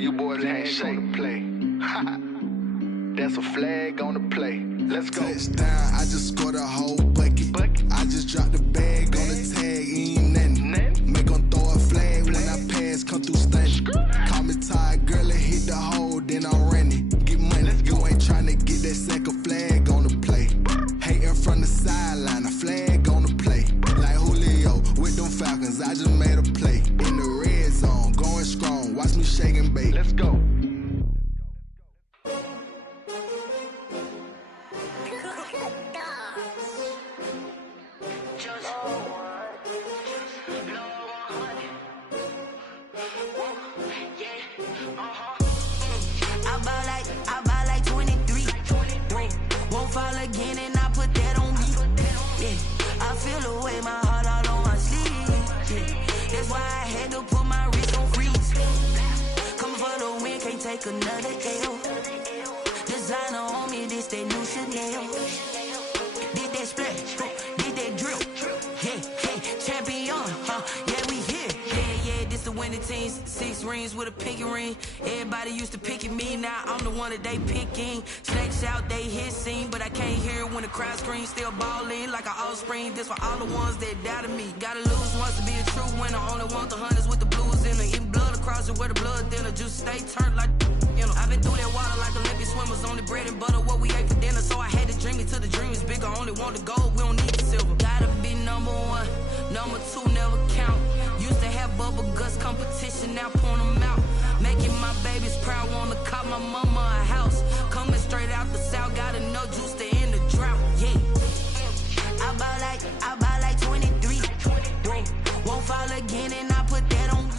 you boys ain't shake play. That's a flag on the play. Let's go. Touchdown, I just scored a whole bucket. I just dropped the bag on the tag, ain't nothing. Make 'em throw a flag when I pass, come through stunning. Call me tired, girl, and hit the hole, then I'm running. Get money, you ain't tryna get that second flag on the play. Hating from the sideline, a flag on the play. Like Julio with them Falcons, I just made a play. In the red zone, going strong, watch me shake and bake. Let's go. Another L. Designer on me, this that new Chanel. Did that splash, did that drip. Yeah, champion, yeah, we here. Yeah, this the winning teams. 6 rings with a pinky ring. Everybody used to picking me, now I'm the one that they picking. Snakes out, they hit scene, but I can't hear it when the crowd screams. Still ballin' like an offspring. This for all the ones that doubted me. Gotta lose once to be a true winner. Only want the hunters with the blues in the eating blood across it where the blood thinner. Just stay turned like. I've been through that water like Olympic swimmers. Only bread and butter, what we ate for dinner. So I had to dream it till the dream is bigger. Only want the gold, we don't need the silver. Gotta be number 1, number 2 never count. Used to have bubble guts competition, now point them out. Making my babies proud, wanna cop my mama a house. Coming straight out the south, got enough juice to end the drought. Yeah, I buy like 23. Won't fall again, and I put that on.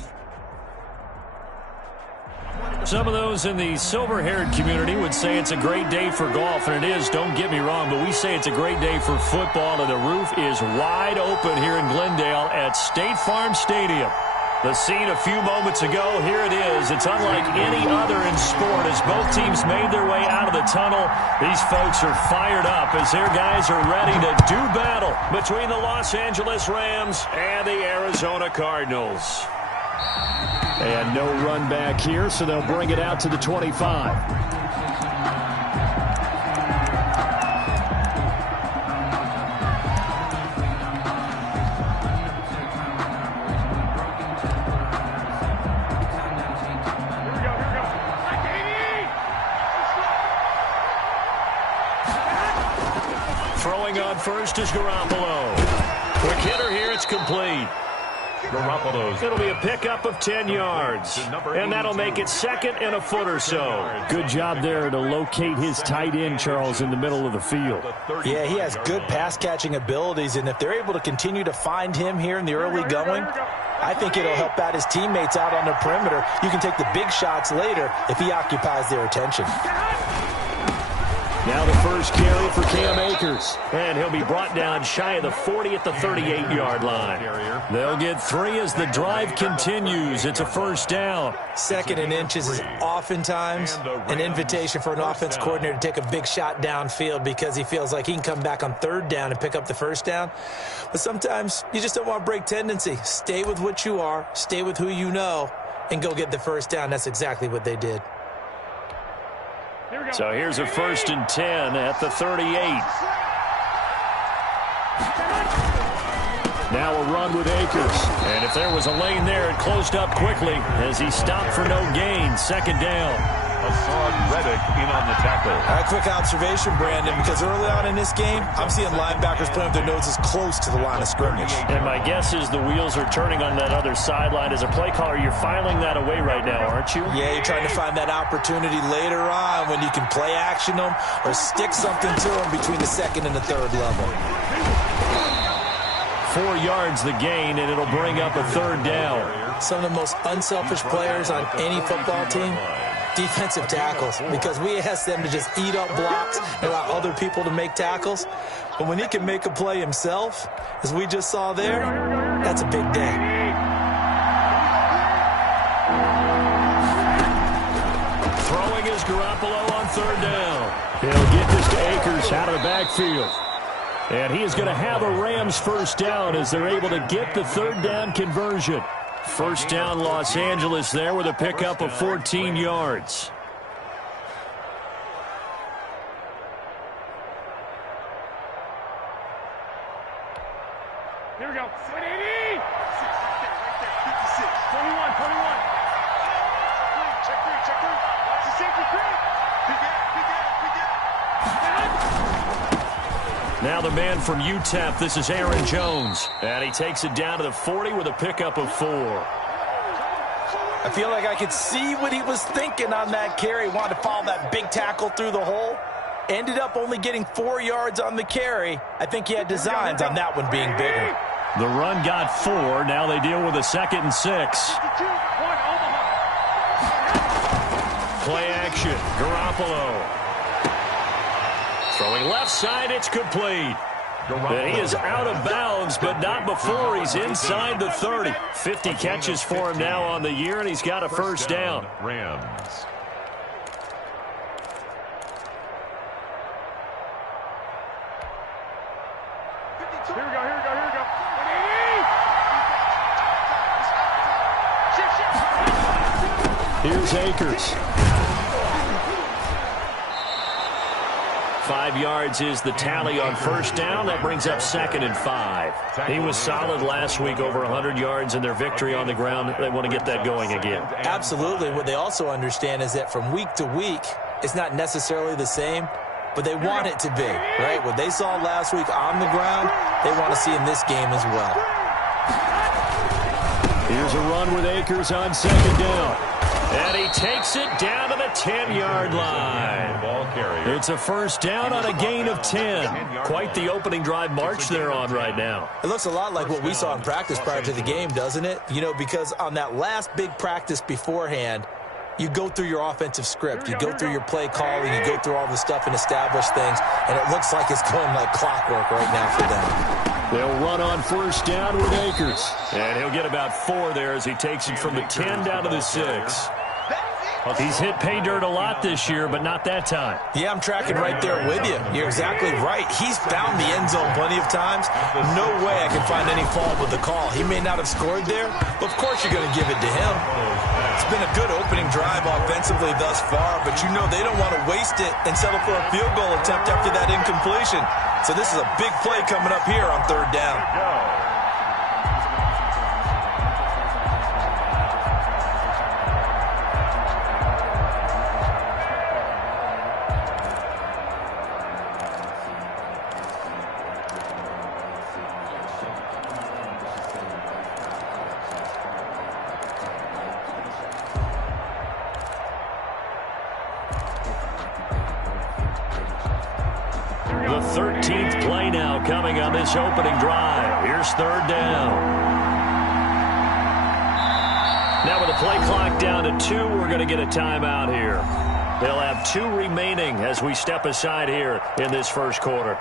Some of those in the silver-haired community would say it's a great day for golf, and it is, don't get me wrong, but we say it's a great day for football, and the roof is wide open here in Glendale at State Farm Stadium. The scene a few moments ago, here it is. It's unlike any other in sport as both teams made their way out of the tunnel. These folks are fired up as their guys are ready to do battle between the Los Angeles Rams and the Arizona Cardinals. And no run back here, so they'll bring it out to the 25. Throwing on first is Garoppolo. Quick hitter here, it's complete. It'll be a pickup of 10 yards, and that'll make it second and a foot or so. Good job there to locate his tight end, Charles, in the middle of the field. Yeah, he has good pass-catching abilities, and if they're able to continue to find him here in the early going, I think it'll help out his teammates out on the perimeter. You can take the big shots later if he occupies their attention. Now the first carry for Cam Akers. And he'll be brought down shy of the 40 at the 38-yard line. They'll get 3 as the drive continues. It's a first down. Second and inches is oftentimes an invitation for an offense coordinator to take a big shot downfield because he feels like he can come back on third down and pick up the first down. But sometimes you just don't want to break tendency. Stay with what you are, stay with who you know, and go get the first down. That's exactly what they did. So here's a 1st and 10 at the 38. Now a run with Akers. And if there was a lane there, it closed up quickly as he stopped for no gain. Second down. Hassan Reddick in on the tackle. A quick observation, Brandon, because early on in this game, I'm seeing linebackers playing with their noses close to the line of scrimmage. And my guess is the wheels are turning on that other sideline. As a play caller, you're filing that away right now, aren't you? Yeah, you're trying to find that opportunity later on when you can play action them or stick something to them between the second and the third level. 4 yards the gain, and it'll bring up a third down. Some of the most unselfish players on any football team, defensive tackles, because we ask them to just eat up blocks and allow other people to make tackles. But when he can make a play himself, as we just saw there, that's a big day. Throwing is Garoppolo on third down. He'll get this to Akers out of the backfield. And he is going to have a Rams first down as they're able to get the third down conversion. First down, Los Angeles there with a pickup of 14 yards. Here we go. 180. Right there. 56. 21. Check three. Watch the safety creep. Big gap. Now the man from UTEP, this is Aaron Jones. And he takes it down to the 40 with a pickup of 4. I feel like I could see what he was thinking on that carry. Wanted to follow that big tackle through the hole. Ended up only getting 4 yards on the carry. I think he had designs on that one being bigger. The run got 4. Now they deal with a 2nd and 6. Play action. Garoppolo. Throwing left side, it's complete. And he is out of bounds, but not before he's inside the 30. 50 catches for him now on the year, and he's got a first down. Rams. Here we go. Here's Akers. 5 yards is the tally on first down. That brings up 2nd and 5. He was solid last week, over 100 yards in their victory on the ground. They want to get that going again. Absolutely. What they also understand is that from week to week, it's not necessarily the same, but they want it to be, right? What they saw last week on the ground, they want to see in this game as well. Here's a run with Akers on 2nd down. And he takes it down to the 10-yard line. It's a first down on a gain of 10. Quite the opening drive march they're on right now. It looks a lot like what we saw in practice prior to the game, doesn't it? You know, because on that last big practice beforehand, you go through your offensive script. You go through your play calling. You go through all the stuff and establish things. And it looks like it's going like clockwork right now for them. They'll run on first down with Akers. And he'll get about 4 there as he takes it from the 10 down to the 6. He's hit pay dirt a lot this year, but not that time. Yeah, I'm tracking right there with you. You're exactly right. He's found the end zone plenty of times. No way I can find any fault with the call. He may not have scored there, but of course you're going to give it to him. It's been a good opening drive offensively thus far, but you know they don't want to waste it and settle for a field goal attempt after that incompletion. So this is a big play coming up here on 3rd down. The 13th play now coming on this opening drive. Here's 3rd down. Now with the play clock down to 2, we're going to get a timeout here. They'll have 2 remaining as we step aside here in this first quarter.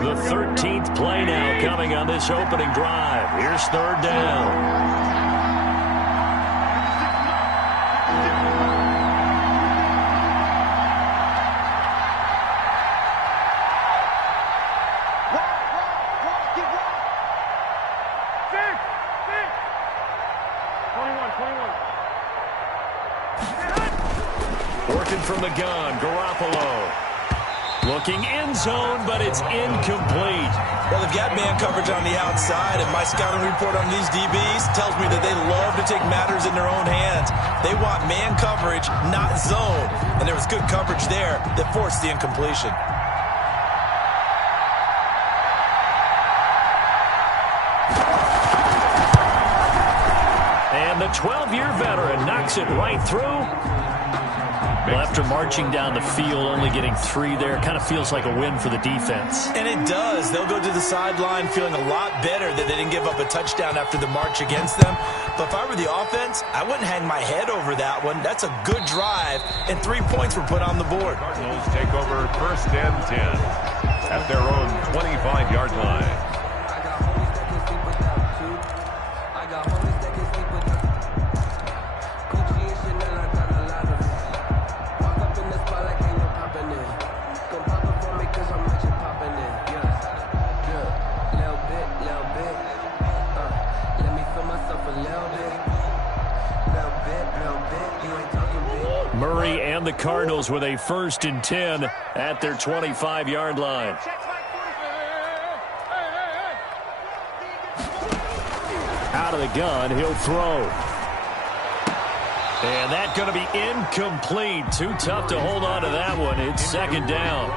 The 13th play now coming on this opening drive. Here's 3rd down. Working from the gun, Garoppolo. Looking end zone, but it's incomplete. Well, they've got man coverage on the outside, and my scouting report on these DBs tells me that they love to take matters in their own hands. They want man coverage, not zone. And there was good coverage there that forced the incompletion. And the 12-year veteran knocks it right through. Well, after marching down the field, only getting 3 there, kind of feels like a win for the defense. And it does. They'll go to the sideline feeling a lot better that they didn't give up a touchdown after the march against them. But if I were the offense, I wouldn't hang my head over that one. That's a good drive, and 3 points were put on the board. Cardinals take over 1st and 10 at their own 25-yard line. Murray and the Cardinals with a 1st and 10 at their 25-yard line. Out of the gun, he'll throw. And that's going to be incomplete. Too tough to hold on to that one. It's 2nd down.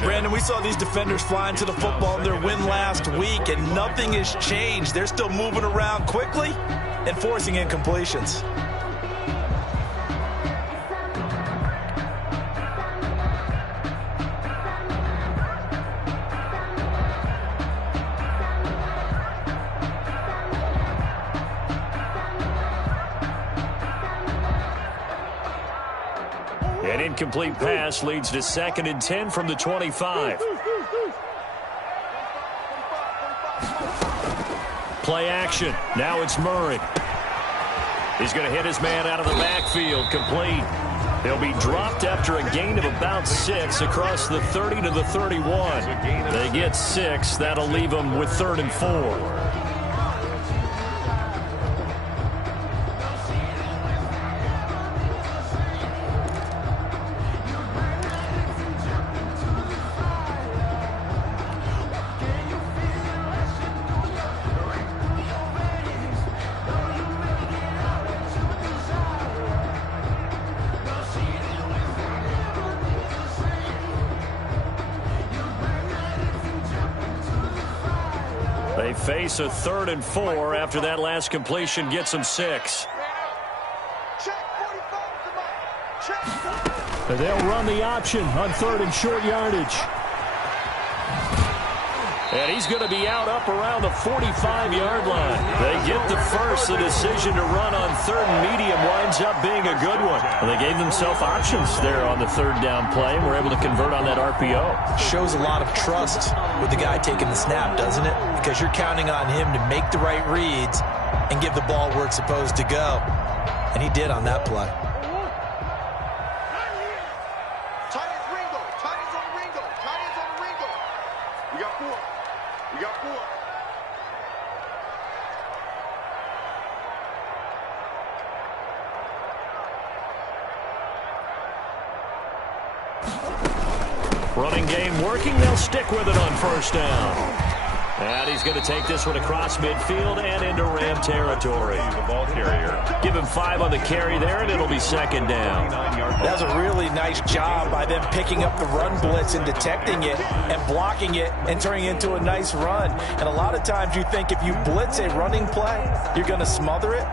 Brandon, we saw these defenders flying to the football in their win last week, and nothing has changed. They're still moving around quickly and forcing incompletions. An incomplete pass leads to 2nd and 10 from the 25. Play action. Now it's Murray. He's going to hit his man out of the backfield. Complete. He'll be dropped after a gain of about 6 across the 30 to the 31. They get 6. That'll leave them with 3rd and 4. They face a 3rd and 4 after that last completion gets them 6. And they'll run the option on 3rd and short yardage. And he's going to be out up around the 45-yard line. They get the first. The decision to run on 3rd and medium winds up being a good one. Well, they gave themselves options there on the 3rd down play and were able to convert on that RPO. Shows a lot of trust with the guy taking the snap, doesn't it? Because you're counting on him to make the right reads and give the ball where it's supposed to go. And he did on that play. Running game working. They'll stick with it on 1st down. And he's going to take this one across midfield and into Ram territory. The ball carrier. Give him 5 on the carry there, and it'll be 2nd down. That was a really nice job by them picking up the run blitz and detecting it and blocking it and turning it into a nice run. And a lot of times you think if you blitz a running play, you're going to smother it.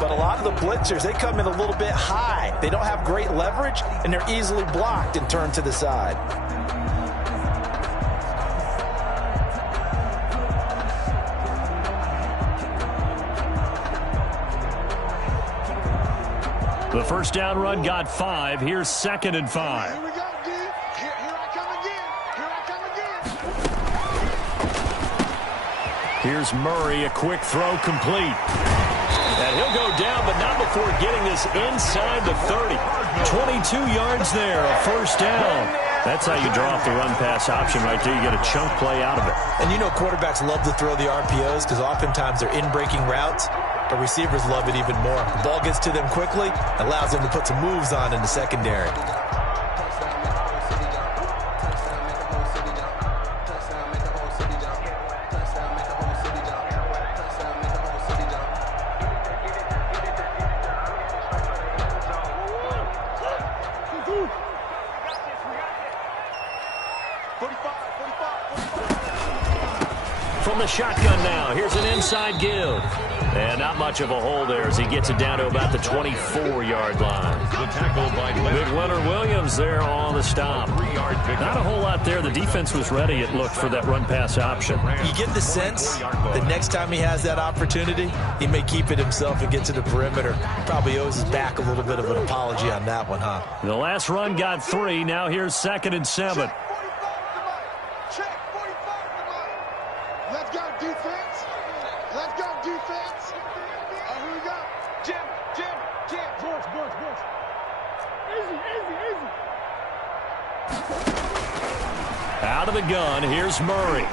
But a lot of the blitzers, they come in a little bit high. They don't have great leverage, and they're easily blocked and turned to the side. The 1st down run got 5. Here's 2nd and 5. Here we go, D. Here I come again. Here I come again. Here's Murray, a quick throw complete. And he'll go down, but not before getting this inside the 30. 22 yards there, a 1st down. That's how you draw off the run-pass option right there. You get a chunk play out of it. And you know quarterbacks love to throw the RPOs because oftentimes they're in-breaking routes. But receivers love it even more. The ball gets to them quickly, allows them to put some moves on in the secondary. From the shotgun now, here's an inside give. And not much of a hole there as he gets it down to about the 24-yard line. The tackle by Big Leonard Williams there on the stop. Not a whole lot there. The defense was ready, it looked, for that run-pass option. You get the sense that next time he has that opportunity, he may keep it himself and get to the perimeter. Probably owes his back a little bit of an apology on that one, huh? The last run got 3. Now here's 2nd and 7. Let's go, defense. Let's go, defense. Here we go. Jim. Boys. Easy. Out of the gun, here's Murray.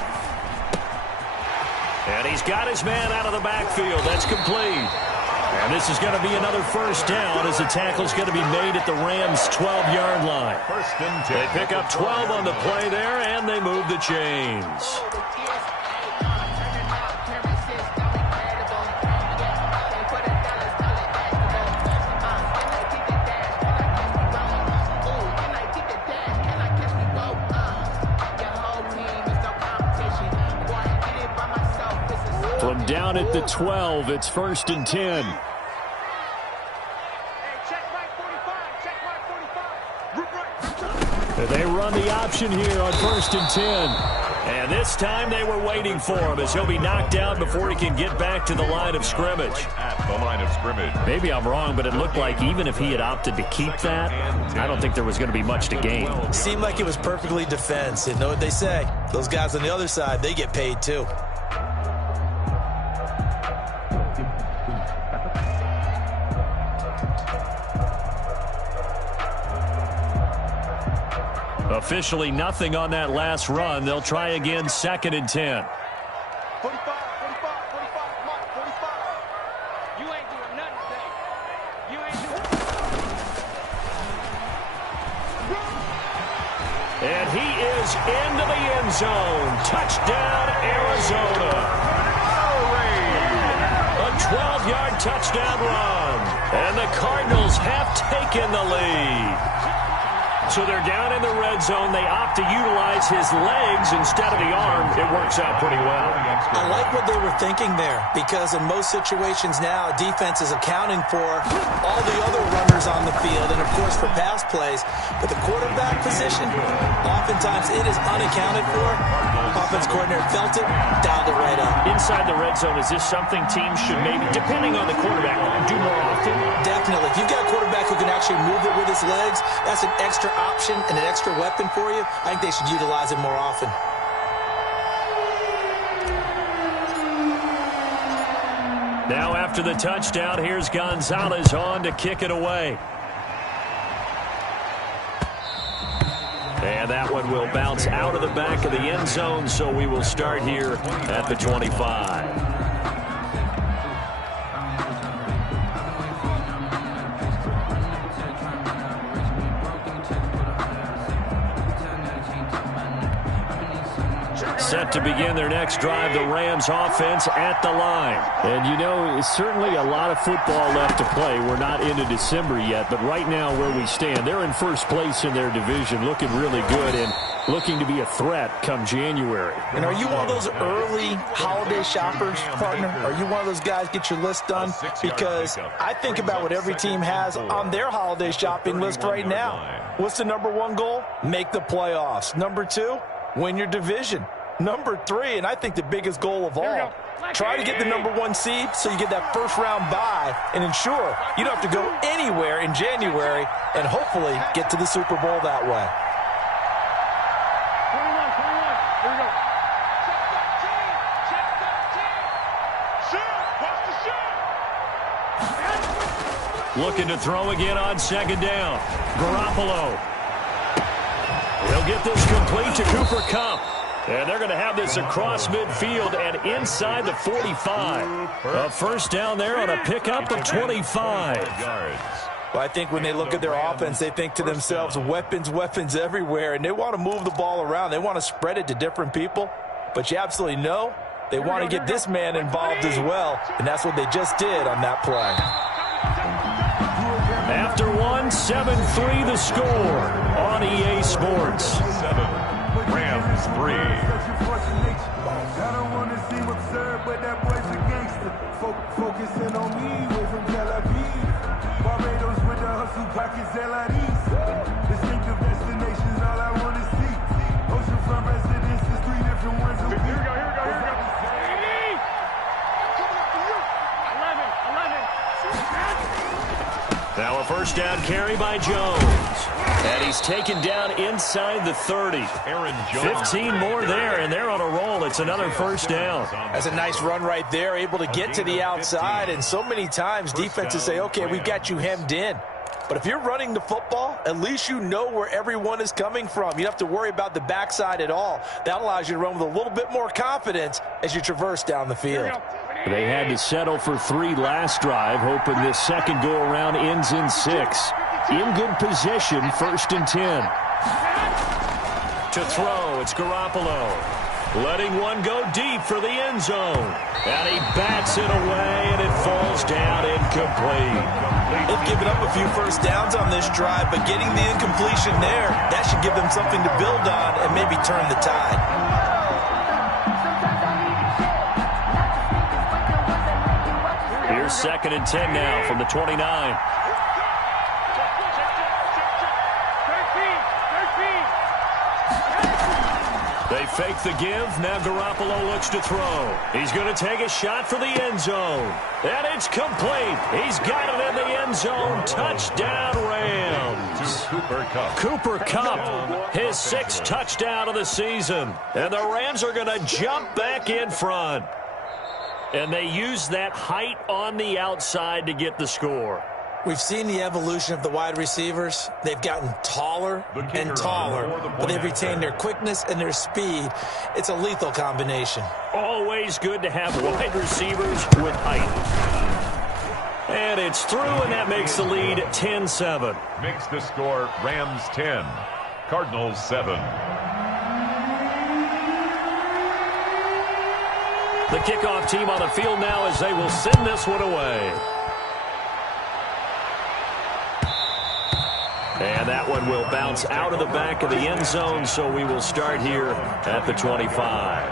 And he's got his man out of the backfield. That's complete. And this is going to be another first down as the tackle's going to be made at the Rams' 12-yard line. They pick up 12 on the play there, and they move the chains. From down at the 12, it's 1st and 10. They run the option here on 1st and 10. And this time they were waiting for him as he'll be knocked out before he can get back to the line of scrimmage. Maybe I'm wrong, but it looked like even if he had opted to keep that, I don't think there was going to be much to gain. Seemed like it was perfectly defense. You know what they say? Those guys on the other side, they get paid too. Officially nothing on that last run. They'll try again, 2nd and 10. 45, 45, 45, Mark, 45. You ain't doing nothing today. You ain't doing And he is into the end zone. Touchdown, Arizona. A 12-yard touchdown run. And the Cardinals have taken the lead. So they're down in the red zone. They opt to utilize his legs instead of the arm. It works out pretty well. I like what they were thinking there, because in most situations now, defense is accounting for all the other runners on the field and, of course, for pass plays. But the quarterback position, oftentimes it is unaccounted for. Offense coordinator felt it, dialed it right up. Inside the red zone, is this something teams should maybe, depending on the quarterback, do more often? Definitely. If you've got a quarterback who can actually move it with his legs, that's an extra option and an extra weapon for you. I think they should utilize it more often. Now after the touchdown, here's Gonzalez on to kick it away. And that one will bounce out of the back of the end zone, so we will start here at the 25. Set to begin their next drive, the Rams offense at the line. And, you know, it's certainly a lot of football left to play. We're not into December yet, but right now where we stand, they're in first place in their division, looking really good and looking to be a threat come January. And are you one of those early holiday shoppers, partner? Are you one of those guys get your list done? Because I think about what every team has on their holiday shopping list right now. What's the #1 goal? Make the playoffs. #2, win your division. #3, and I think the biggest goal of all, try to get the #1 seed so you get that first-round bye and ensure you don't have to go anywhere in January and hopefully get to the Super Bowl that way. 21, 21. Here we go. Check 13. Shoot. Watch the shoot. Looking to throw again on 2nd down. Garoppolo. He'll get this complete to Cooper Kupp. And they're going to have this across midfield and inside the 45. A first down there on a pickup of 25. Well, I think when they look at their offense, they think to themselves, weapons, weapons everywhere, and they want to move the ball around. They want to spread it to different people. But you absolutely know they want to get this man involved as well, and that's what they just did on that play. After one, 7-3 the score on EA Sports. 7, Rams 3. I don't want to seem absurd, but that boy's a gangster. Focusing on me, way from Tel Aviv. Barbados with the hustle, pockets LIDs. Distinctive destinations, all I want to see. Oceanfront residences, 3 different ones. Here we go, here we go, here we go. Hey! Coming up for you. 11. Now a first down carry by Jones. And he's taken down inside the 30. Aaron Jones. 15 more there, and they're on a roll. It's another first down. That's a nice run right there, able to get to the outside. And so many times defenses say, okay, we've got you hemmed in. But if you're running the football, at least you know where everyone is coming from. You don't have to worry about the backside at all. That allows you to run with a little bit more confidence as you traverse down the field. They had to settle for 3 last drive, hoping this second go-around ends in 6. In good position, 1st and 10. To throw, it's Garoppolo. Letting one go deep for the end zone. And he bats it away, and it falls down incomplete. They've given up a few first downs on this drive, but getting the incompletion there, that should give them something to build on and maybe turn the tide. Here's 2nd and 10 now from the 29. They fake the give. Now Garoppolo looks to throw. He's going to take a shot for the end zone. And it's complete. He's got it in the end zone. Touchdown, Rams. Cooper Kupp, his 6th touchdown of the season. And the Rams are going to jump back in front. And they use that height on the outside to get the score. We've seen the evolution of the wide receivers. They've gotten taller and taller, but they've retained their quickness and their speed. It's a lethal combination. Always good to have wide receivers with height. And it's through, and that makes the lead 10-7. Makes the score Rams 10, Cardinals 7. The kickoff team on the field now as they will send this one away. And that one will bounce out of the back of the end zone, so we will start here at the 25.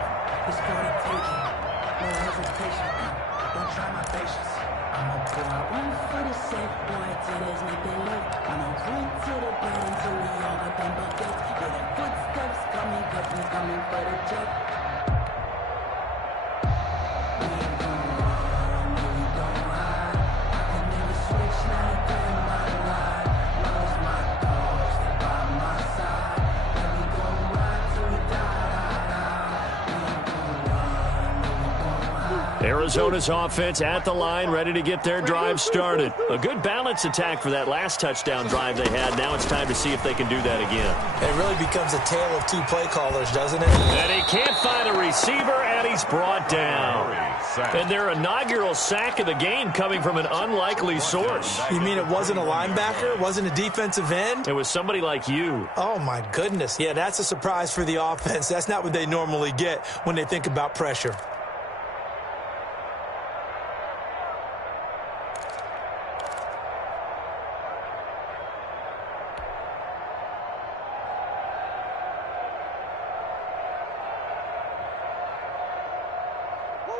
Arizona's offense at the line, ready to get their drive started. A good balance attack for that last touchdown drive they had. Now it's time to see if they can do that again. It really becomes a tale of 2 play callers, doesn't it? And he can't find a receiver, and he's brought down. And their inaugural sack of the game coming from an unlikely source. You mean it wasn't a linebacker? It wasn't a defensive end? It was somebody like you. Oh, my goodness. Yeah, that's a surprise for the offense. That's not what they normally get when they think about pressure.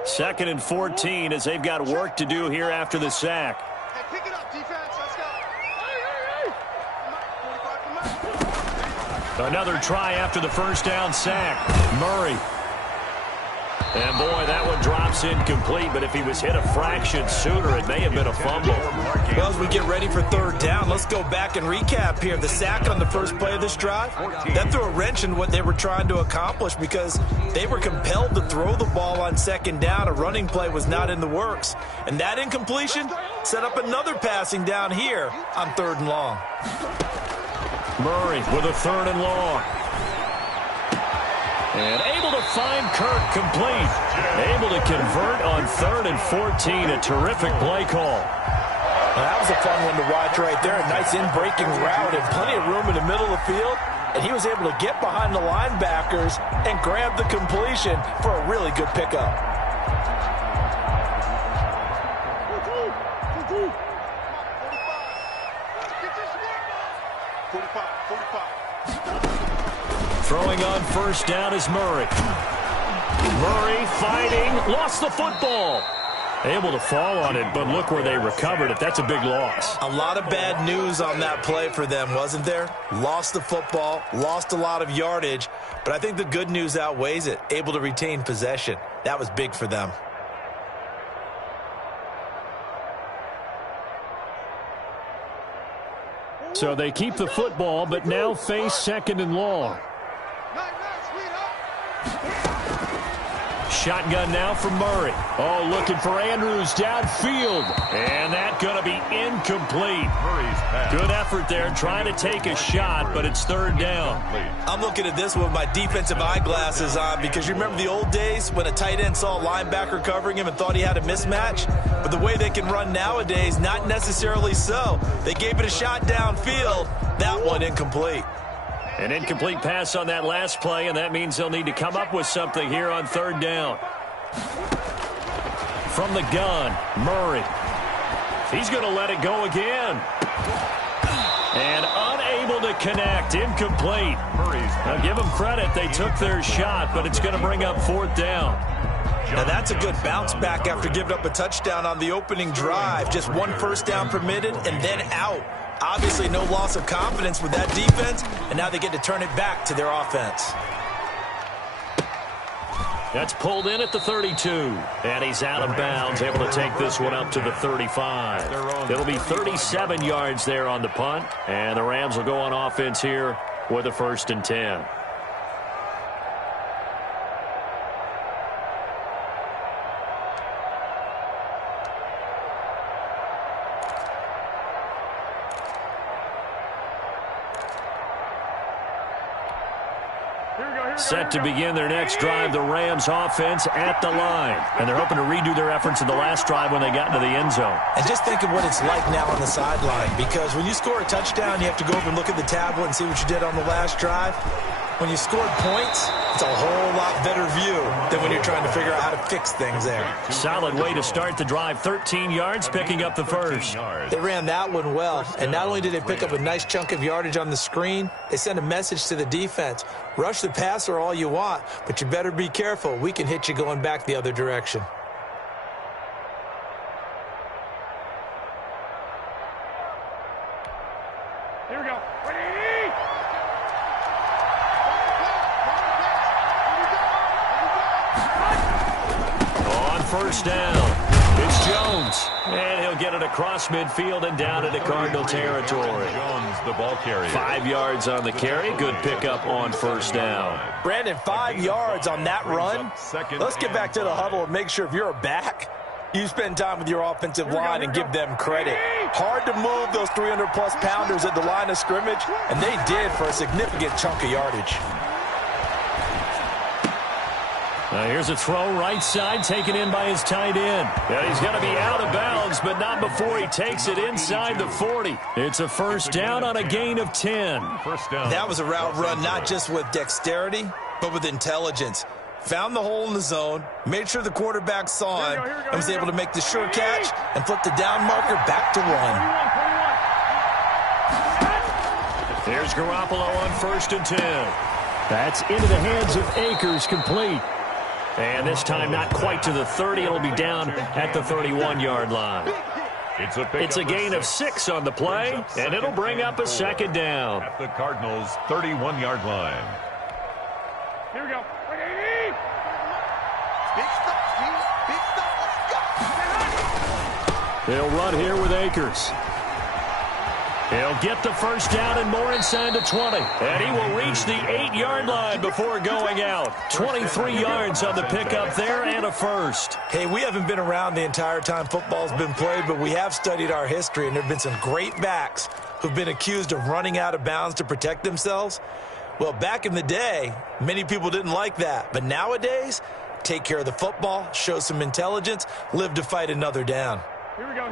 Second and 14 as they've got work to do here after the sack. Hey, pick it up, defense. Let's go. Another try after the first down sack. Murray. And, boy, that one drops incomplete, but if he was hit a fraction sooner, it may have been a fumble. Well, as we get ready for 3rd down, let's go back and recap here. The sack on the first play of this drive, that threw a wrench in what they were trying to accomplish because they were compelled to throw the ball on 2nd down. A running play was not in the works. And that incompletion set up another passing down here on 3rd and long. Murray with a 3rd and long. And able to find Kirk complete. Able to convert on 3rd and 14. A terrific play call. Well, that was a fun one to watch right there. A nice in-breaking route and plenty of room in the middle of the field. And he was able to get behind the linebackers and grab the completion for a really good pickup. Throwing on 1st down is Murray. Murray fighting, lost the football. Able to fall on it, but look where they recovered it. That's a big loss. A lot of bad news on that play for them, wasn't there? Lost the football, lost a lot of yardage, but I think the good news outweighs it. Able to retain possession. That was big for them. So they keep the football, but now face 2nd and long. shotgun now from Murray. Oh, looking for Andrews downfield. And that's going to be incomplete. Murray's pass. Good effort there trying to take a shot, but it's third down. I'm looking at this with my defensive eyeglasses on because you remember the old days when a tight end saw a linebacker covering him and thought he had a mismatch? But the way they can run nowadays, not necessarily so. They gave it a shot downfield. That one incomplete. An incomplete pass on that last play, and that means they'll need to come up with something here on third down. From the gun, Murray. He's going to let it go again. And unable to connect, incomplete. Now give them credit, they took their shot, but it's going to bring up fourth down. Now that's a good bounce back after giving up a touchdown on the opening drive. Just one first down permitted and then out. Obviously no loss of confidence with that defense, and now they get to turn it back to their offense. That's pulled in at the 32, and he's out of bounds, able to take this one up to the 35. It'll be 37 yards there on the punt, and the Rams will go on offense here with a 1st and 10. Set to begin their next drive, the Rams offense at the line. And they're hoping to redo their efforts in the last drive when they got into the end zone. And just think of what it's like now on the sideline, because when you score a touchdown, you have to go over and look at the tablet and see what you did on the last drive. When you scored points, it's a whole lot better view than when you're trying to figure out how to fix things there. Solid way to start the drive, 13 yards, picking up the first. They ran that one well, and not only did they pick up a nice chunk of yardage on the screen, they sent a message to the defense. Rush the passer all you want, but you better be careful. We can hit you going back the other direction. Here we go. On first down, it's Jones. And he'll get it across midfield and down into Cardinal territory. Jones, the ball carrier. 5 yards on the carry. Good pickup on first down. Brandon, 5 yards on that run. Let's get back to the huddle and make sure if you're a back, you spend time with your offensive line and give them credit. Hard to move those 300-plus pounders at the line of scrimmage, and they did for a significant chunk of yardage. Now here's a throw right side taken in by his tight end. Yeah, he's going to be out of bounds, but not before he takes it inside the 40. It's a first down on a gain of 10. First down. That was a route run not just with dexterity, but with intelligence. Found the hole in the zone, made sure the quarterback saw him, and was able to make the sure catch and flip the down marker back to one. There's Garoppolo on 1st and 10. That's into the hands of Akers, complete. And this time not quite to the 30. It'll be down at the 31-yard line. It's a gain of 6 on the play, and it'll bring up a second down. At the Cardinals' 31-yard line. Here we go. Big stuff, let's go. They'll run here with Akers. He'll get the first down and more inside the 20. And he will reach the 8-yard line before going out. 23 yards on the pickup there and a first. Hey, we haven't been around the entire time football's been played, but we have studied our history, and there have been some great backs who've been accused of running out of bounds to protect themselves. Well, back in the day, many people didn't like that. But nowadays, take care of the football, show some intelligence, live to fight another down. Here we go.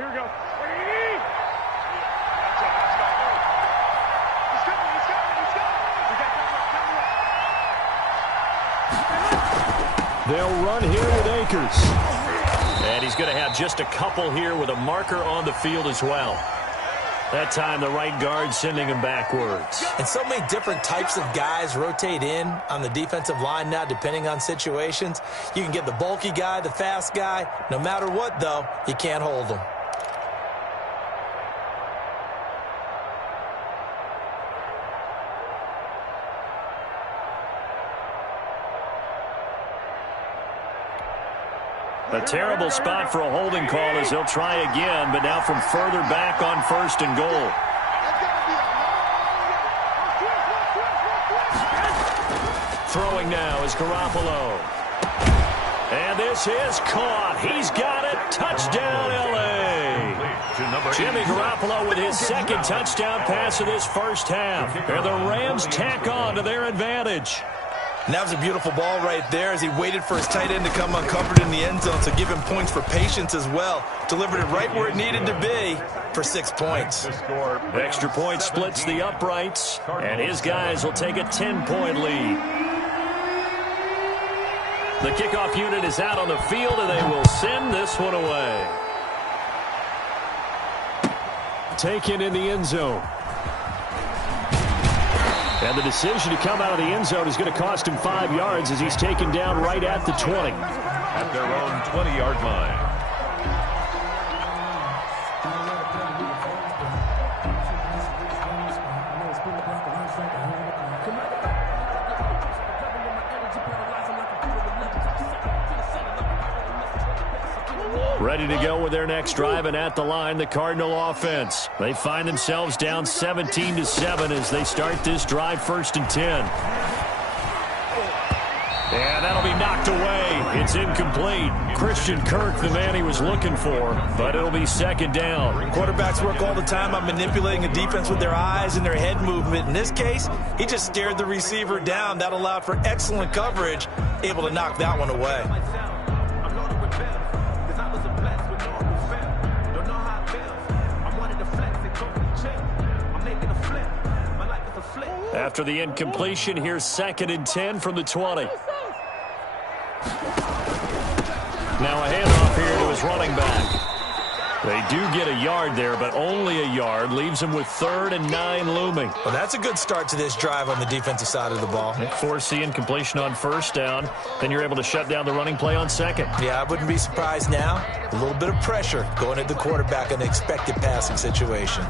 They'll run here with Akers. And he's going to have just a couple here with a marker on the field as well. That time, the right guard sending him backwards. And so many different types of guys rotate in on the defensive line now, depending on situations. You can get the bulky guy, the fast guy. No matter what, though, you can't hold them. A terrible spot for a holding call as they'll try again, but now from further back on 1st and goal. Throwing now is Garoppolo. And this is caught. He's got it. Touchdown, L.A. Jimmy Garoppolo with his second touchdown pass of this first half. And the Rams tack on to their advantage. And that was a beautiful ball right there as he waited for his tight end to come uncovered in the end zone, so give him points for patience as well. Delivered it right where it needed to be for 6 points. Extra point splits the uprights, and his guys will take a 10-point lead. The kickoff unit is out on the field, and they will send this one away. Taken in the end zone. And the decision to come out of the end zone is going to cost him 5 yards as he's taken down right at the 20. At their own 20-yard line. Ready to go with their next drive, and at the line, the Cardinal offense. They find themselves down 17-7 as they start this drive, 1st and 10. And that'll be knocked away. It's incomplete. Christian Kirk, the man he was looking for, but it'll be 2nd down. Quarterbacks work all the time on manipulating a defense with their eyes and their head movement. In this case, he just stared the receiver down. That allowed for excellent coverage, able to knock that one away. After the incompletion, here's 2nd and 10 from the 20. Now a handoff here to his running back. They do get a yard there, but only a yard. Leaves him with 3rd and 9 looming. Well, that's a good start to this drive on the defensive side of the ball. Force the incompletion on 1st down. Then you're able to shut down the running play on 2nd. Yeah, I wouldn't be surprised now. A little bit of pressure going at the quarterback in an expected passing situation.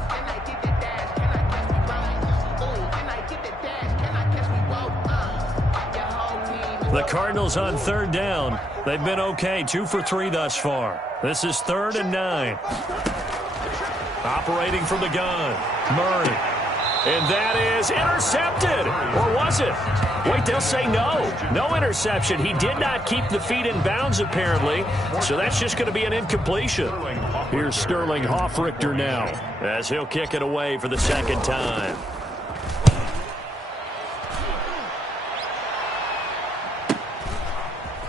The Cardinals on 3rd down. They've been okay, 2 for 3 thus far. This is 3rd and 9. Operating from the gun, Murray. And that is intercepted. Or was it? Wait, they'll say no. No interception. He did not keep the feet in bounds, apparently. So that's just going to be an incompletion. Here's Sterling Hoffrichter now, as he'll kick it away for the 2nd time.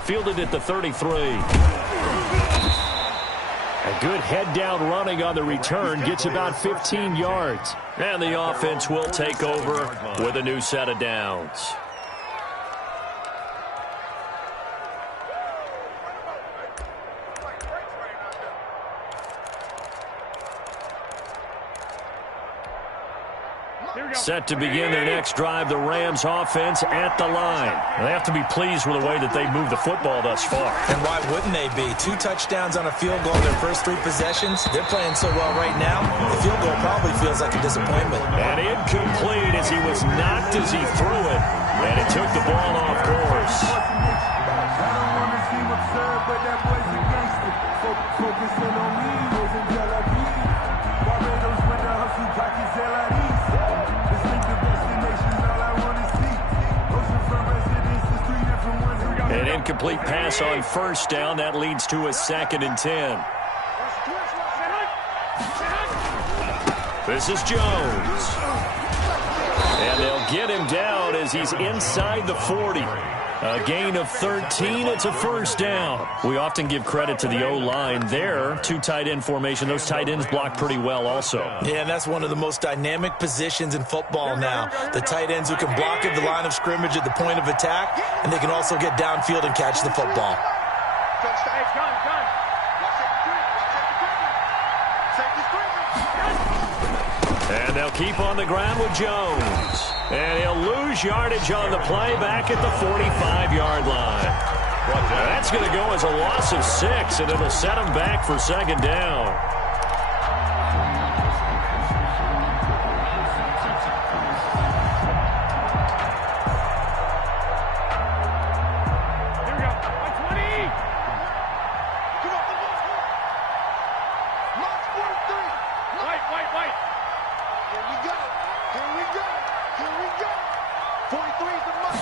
Fielded at the 33. A good head-down running on the return. Gets about 15 yards. And the offense will take over with a new set of downs. Set to begin their next drive, the Rams offense at the line. They have to be pleased with the way that they've moved the football thus far. And why wouldn't they be? 2 touchdowns on a field goal in their first 3 possessions. They're playing so well right now, the field goal probably feels like a disappointment. And incomplete as he was knocked as he threw it. And it took the ball off course. An incomplete pass on 1st down. That leads to a 2nd and 10. This is Jones. And they'll get him down as he's inside the 40. A gain of 13. It's a 1st down. We often give credit to the O-line there. 2 tight end formation. Those tight ends block pretty well also. Yeah, and that's one of the most dynamic positions in football now. The tight ends who can block at the line of scrimmage at the point of attack, and they can also get downfield and catch the football. And they'll keep on the ground with Jones. And he'll lose yardage on the play back at the 45-yard line. That's going to go as a loss of 6, and it'll set him back for 2nd down. Here we go. 120. Mark 43. White. Here we go. Here we go. Here we go. 43 is the mark.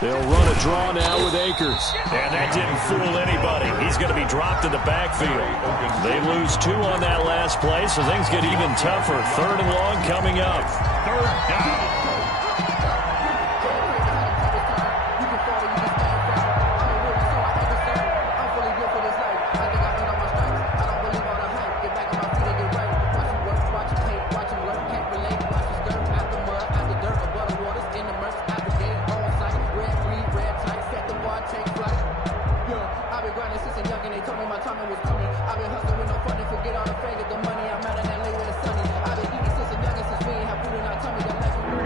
They'll run a draw now with Akers. And that didn't fool anybody. He's going to be dropped in the backfield. They lose 2 on that last play, so things get even tougher. 3rd and long coming up. 3rd down.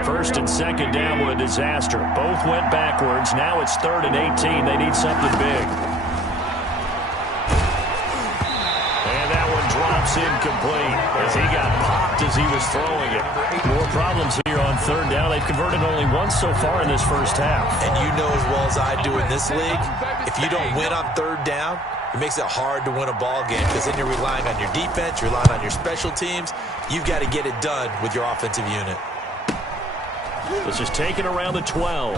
First and second down with a disaster. Both went backwards. Now it's 3rd and 18. They need something big. And that one drops incomplete as he got popped as he was throwing it. More problems here on 3rd down. They've converted only once so far in this first half. And you know as well as I do in this league, if you don't win on 3rd down, it makes it hard to win a ball game because then you're relying on your defense, you're relying on your special teams. You've got to get it done with your offensive unit. This is taken around the 12.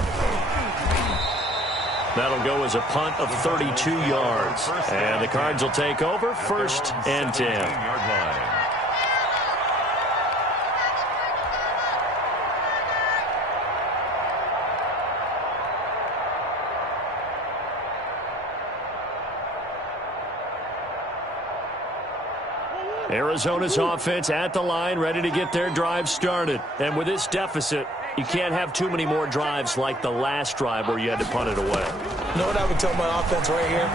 That'll go as a punt of 32 yards. And the Cards will take over 1st and 10. Arizona's offense at the line, ready to get their drive started. And with this deficit, you can't have too many more drives like the last drive where you had to punt it away. You know what I would tell my offense right here?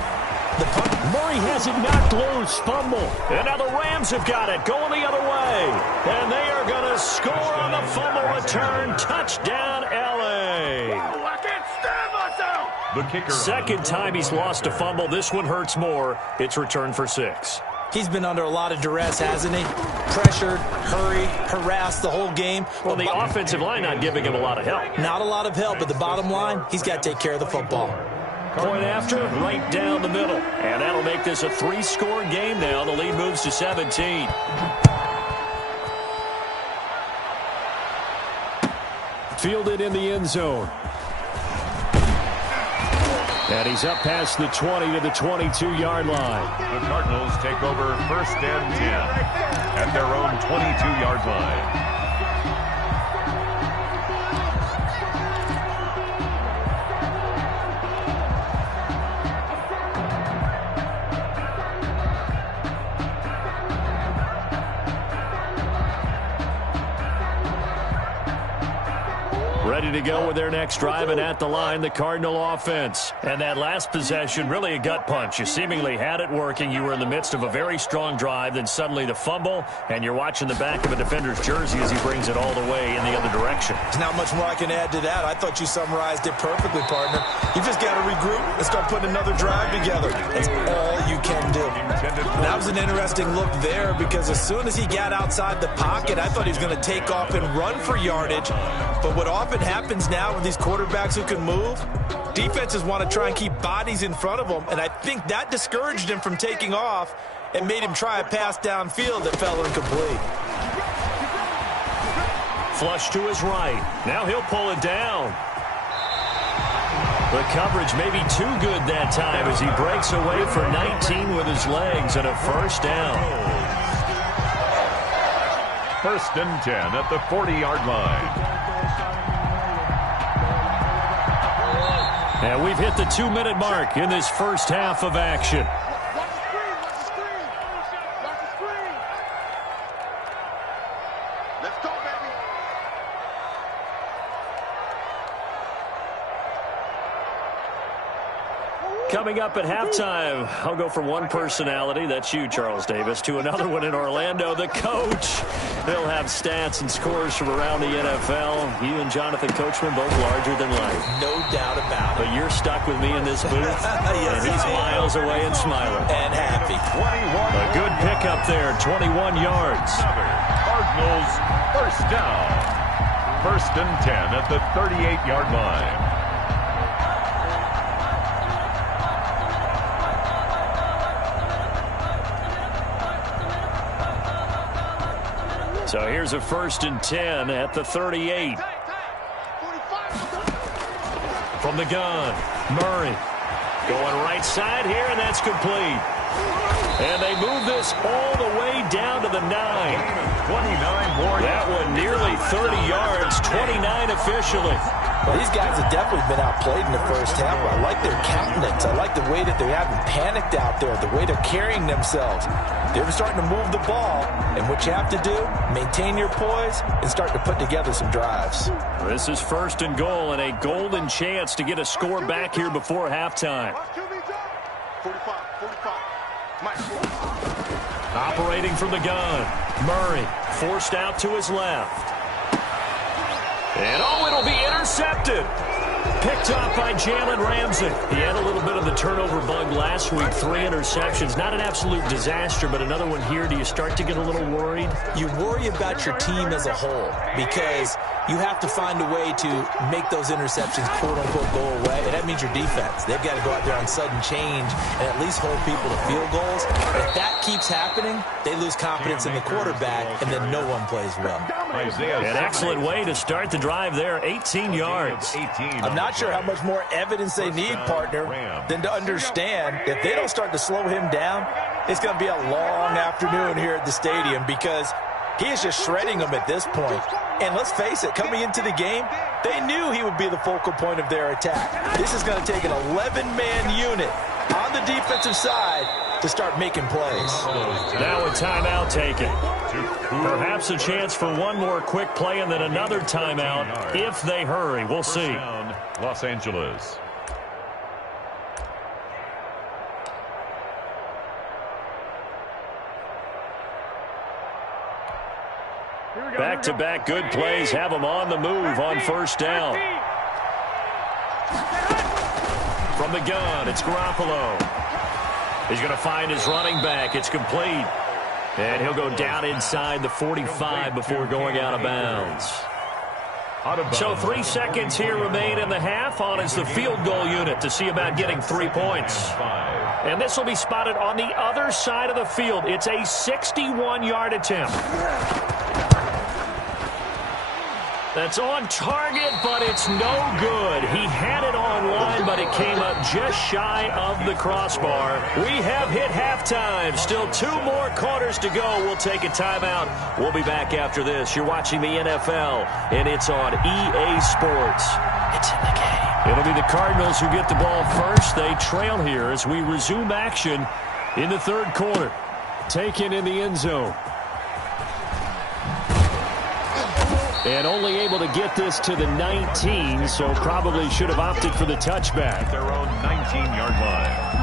The punt. Murray has it knocked loose. Fumble. And now the Rams have got it going the other way. And they are going to score on the fumble return. Touchdown, L.A. I can't stand myself. The kicker. Second time he's lost a fumble. This one hurts more. It's returned for 6. He's been under a lot of duress, hasn't he? Pressured, hurried, harassed the whole game. Well, the offensive line not giving him a lot of help. Not a lot of help, but the bottom line, he's got to take care of the football. Point after, right down the middle. And that'll make this a 3-score game now. The lead moves to 17. Fielded in the end zone. And he's up past the 20 to the 22-yard line. The Cardinals take over 1st and 10 at their own 22-yard line. Ready to go with their next drive, and at the line, the Cardinal offense. And that last possession, really a gut punch. You seemingly had it working. You were in the midst of a very strong drive, then suddenly the fumble, and you're watching the back of a defender's jersey as he brings it all the way in the other direction. There's not much more I can add to that. I thought you summarized it perfectly, partner. You just got to regroup and start putting another drive together. That's all you can do. That was an interesting look there because as soon as he got outside the pocket, I thought he was going to take off and run for yardage. But what often happens now with these quarterbacks who can move, defenses want to try and keep bodies in front of them, and I think that discouraged him from taking off and made him try a pass downfield that fell incomplete. Flush to his right. Now he'll pull it down. The coverage may be too good that time as he breaks away for 19 with his legs and a 1st down. 1st and 10 at the 40-yard line. And we've hit the 2-minute mark in this first half of action. Watch the screen. Watch the screen. Watch the screen. Let's go, baby. Coming up at halftime, I'll go from one personality, that's you, Charles Davis, to another one in Orlando, the coach. He'll have stats and scores from around the NFL. You and Jonathan Coachman both larger than life. No doubt about it. But you're stuck with me in this booth, Yes, and he's miles away and smiling. And happy. 21. A good pickup there, 21 yards. Cardinals 1st down. 1st and 10 at the 38-yard line. So here's a 1st and 10 at the 38. From the gun, Murray. Going right side here, and that's complete. And they move this all the way down to the 9. 29 more. That one nearly 30 yards, 29 officially. Well, these guys have definitely been outplayed in the first half. I like their countenance. I like the way that they haven't panicked out there, the way they're carrying themselves. They're starting to move the ball, and what you have to do, maintain your poise and start to put together some drives. This is 1st and goal, and a golden chance to get a score back here before halftime. 45. Operating from the gun, Murray forced out to his left. And it'll be intercepted. Picked off by Jalen Ramsey. He had a little bit of the turnover bug last week. 3 interceptions. Not an absolute disaster, but another one here. Do you start to get a little worried? You worry about your team as a whole because you have to find a way to make those interceptions, quote-unquote, go away. And that means your defense. They've got to go out there on sudden change and at least hold people to field goals. But if that keeps happening, they lose confidence in the quarterback, and then no one plays well. An excellent way to start the drive there. 18 yards. I'm not sure how much more evidence they need, partner, than to understand if they don't start to slow him down, it's going to be a long afternoon here at the stadium because he is just shredding them at this point. And let's face it, coming into the game, they knew he would be the focal point of their attack. This is going to take an 11-man unit on the defensive side to start making plays. Now a timeout taken. Perhaps a chance for one more quick play and then another timeout if they hurry. We'll see. Los Angeles. Back-to-back good plays have them on the move on 1st down. From the gun, it's Garoppolo. He's going to find his running back. It's complete. And he'll go down inside the 45 before going out of bounds. So 3 seconds here remain in the half. On is the field goal unit to see about getting 3 points. And this will be spotted on the other side of the field. It's a 61-yard attempt. That's on target, but it's no good. He had it on line, but it came up just shy of the crossbar. We have hit halftime. Still 2 more quarters to go. We'll take a timeout. We'll be back after this. You're watching the NFL, and it's on EA Sports. It's in the game. It'll be the Cardinals who get the ball first. They trail here as we resume action in the 3rd quarter. Taken in the end zone. And only able to get this to the 19, so probably should have opted for the touchback. At their own 19-yard line.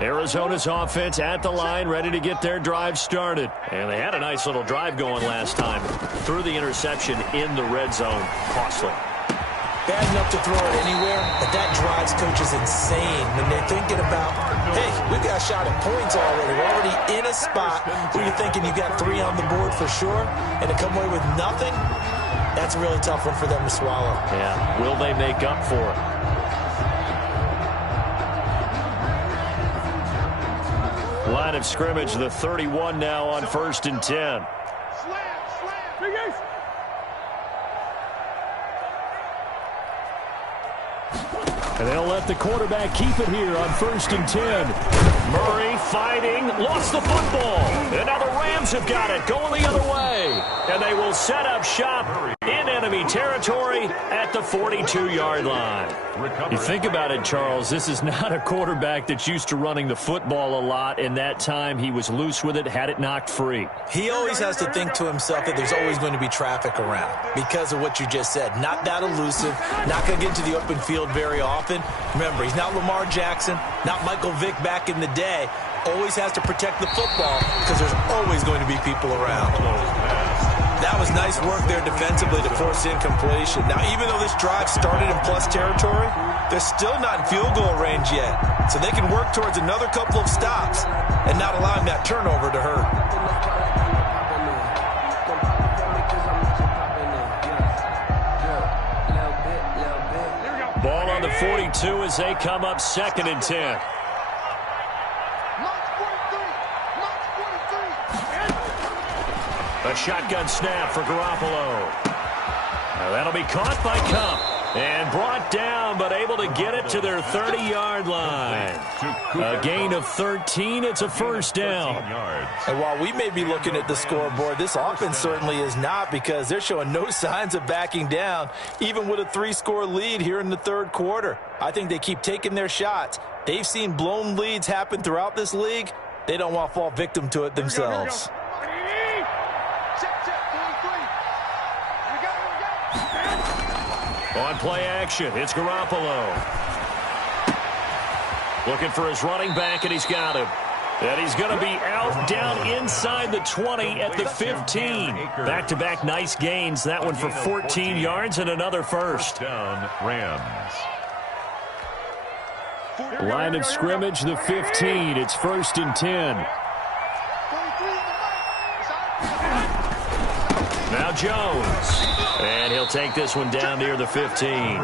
Arizona's offense at the line, ready to get their drive started. And they had a nice little drive going last time. Threw the interception in the red zone. Costly. Bad enough to throw it anywhere, but that drives coaches insane when they're thinking about, hey, we've got a shot at points already. We're already in a spot where you're thinking you got 3 on the board for sure, and to come away with nothing, that's a really tough one for them to swallow. Yeah, will they make up for it? Line of scrimmage, the 31 now on 1st and 10. And they'll let the quarterback keep it here on 1st and 10. Murray fighting, lost the football. And now the Rams have got it, going the other way. And they will set up shop in enemy territory at the 42-yard line. You think about it, Charles, this is not a quarterback that's used to running the football a lot. In that time, he was loose with it, had it knocked free. He always has to think to himself that there's always going to be traffic around because of what you just said. Not that elusive, not going to get into the open field very often. Remember, he's not Lamar Jackson, not Michael Vick back in the day. Always has to protect the football because there's always going to be people around. That was nice work there defensively to force incompletion. Now, even though this drive started in plus territory, they're still not in field goal range yet. So they can work towards another couple of stops and not allowing that turnover to hurt. 42 as they come up 2nd and 10. A shotgun snap for Garoppolo. Now that'll be caught by Kupp and brought down, but able to get it to their 30-yard line. A gain of 13. It's a first down. And while we may be looking at the scoreboard, this offense certainly is not, because they're showing no signs of backing down, even with a 3-score lead here in the third quarter. I think they keep taking their shots. They've seen blown leads happen throughout this league. They don't want to fall victim to it themselves. On play action, it's Garoppolo. Looking for his running back, and he's got him. And he's going to be out down inside the 20 at the 15. Back-to-back nice gains. That one for 14 yards and another first. Down, Rams. Line of scrimmage, the 15. It's 1st and 10. Now Jones. And he'll take this one down near the 15.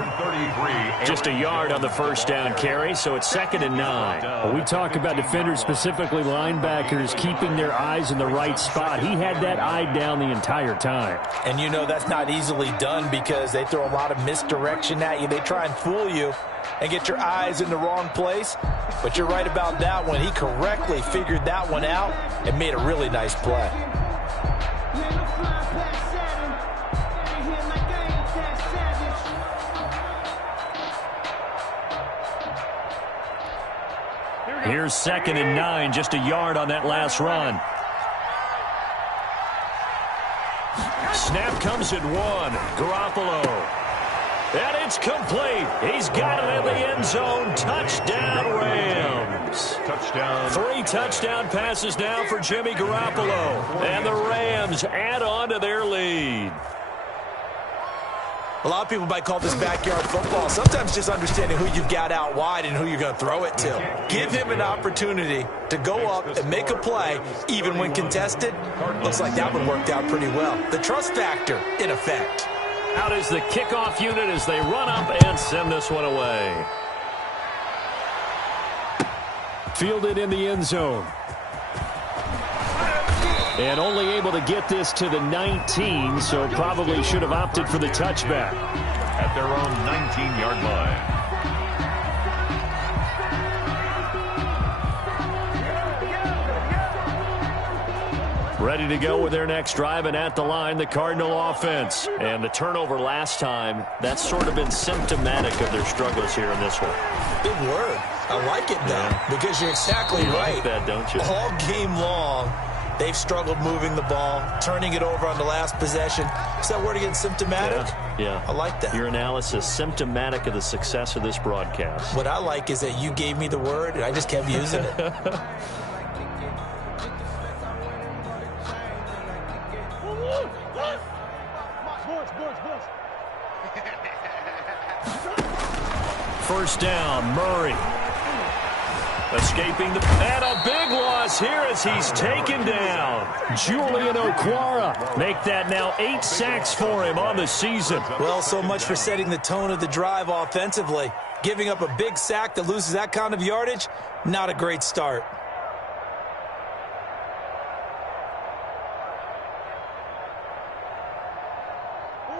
Just a yard on the first down carry, so it's 2nd and 9. Well, we talk about defenders, specifically linebackers, keeping their eyes in the right spot. He had that eye down the entire time. And you know that's not easily done, because they throw a lot of misdirection at you. They try and fool you and get your eyes in the wrong place. But you're right about that one. He correctly figured that one out and made a really nice play. Here's 2nd and 9, just a yard on that last run. Snap comes at 1. Garoppolo. And it's complete. He's got it in the end zone. Touchdown, Rams. Touchdown. 3 touchdown passes now for Jimmy Garoppolo. And the Rams add on to their lead. A lot of people might call this backyard football. Sometimes just understanding who you've got out wide and who you're going to throw it to. Give him an opportunity to go up and make a play, even when contested. Looks like that one worked out pretty well. The trust factor, in effect. Out is the kickoff unit as they run up and send this one away. Fielded in the end zone. And only able to get this to the 19, so probably should have opted for the touchback. At their own 19-yard line. Ready to go with their next drive, and at the line, the Cardinal offense. And the turnover last time, that's sort of been symptomatic of their struggles here in this one. Big word. I like it, though, because you're exactly right. Like that, don't you? All game long, they've struggled moving the ball, turning it over on the last possession. Is that word again, symptomatic? Yeah. I like that. Your analysis, symptomatic of the success of this broadcast. What I like is that you gave me the word, and I just kept using it. First down, Murray. Escaping the... And a big loss here as he's taken down. Julian Okwara. Make that now 8 sacks for him on the season. Well, so much for setting the tone of the drive offensively. Giving up a big sack that loses that kind of yardage, not a great start.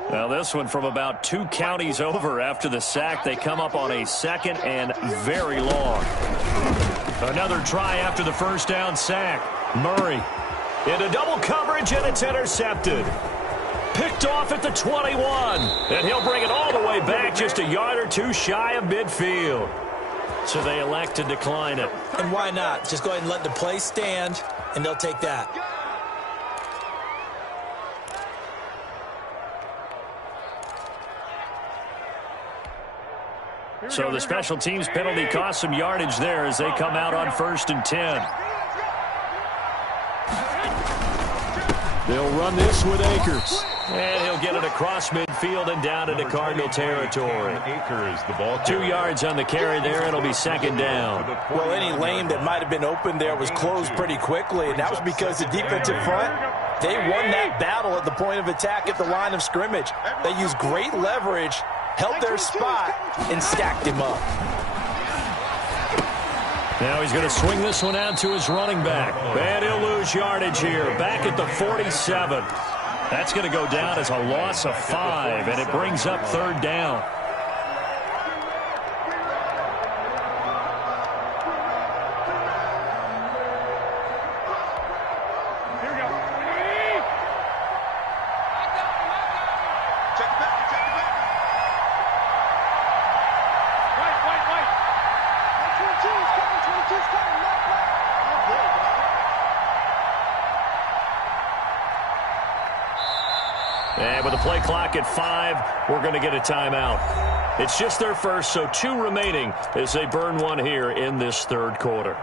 Now this one from about 2 counties over after the sack. They come up on a 2nd and very long. Another try after the first down sack. Murray into double coverage, and it's intercepted. Picked off at the 21. And he'll bring it all the way back, just a yard or 2 shy of midfield. So they elect to decline it. And why not? Just go ahead and let the play stand, and they'll take that. So the special teams penalty cost some yardage there as they come out on 1st and 10. They'll run this with Akers. And he'll get it across midfield and down into Cardinal territory. Akers, the ball 2 yards on the carry there. It'll be 2nd down. Well, any lane that might have been open there was closed pretty quickly, and that was because the defensive front, they won that battle at the point of attack at the line of scrimmage. They used great leverage held their spot, and stacked him up. Now he's going to swing this one out to his running back. And he'll lose yardage here. Back at the 47. That's going to go down as a loss of 5, and it brings up 3rd down. And with the play clock at 5, we're going to get a timeout. It's just their first, so 2 remaining as they burn one here in this 3rd quarter.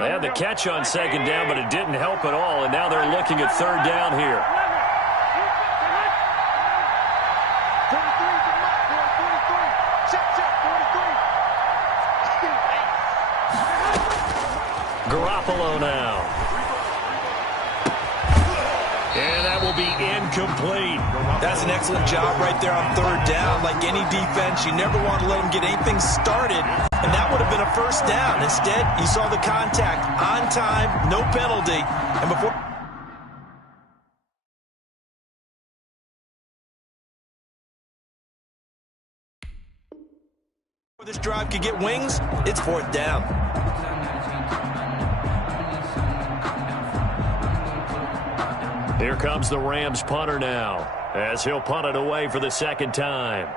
They had the catch on 2nd down, but it didn't help at all, and now they're looking at 3rd down here. Garoppolo now. And that will be incomplete. That's an excellent job right there on 3rd down. Like any defense, you never want to let them get anything started, and that would have been a 1st down. Instead, you saw the contact on time, no penalty, and before this drive could get wings, it's 4th down. Here comes the Rams punter now, as he'll punt it away for the 2nd time.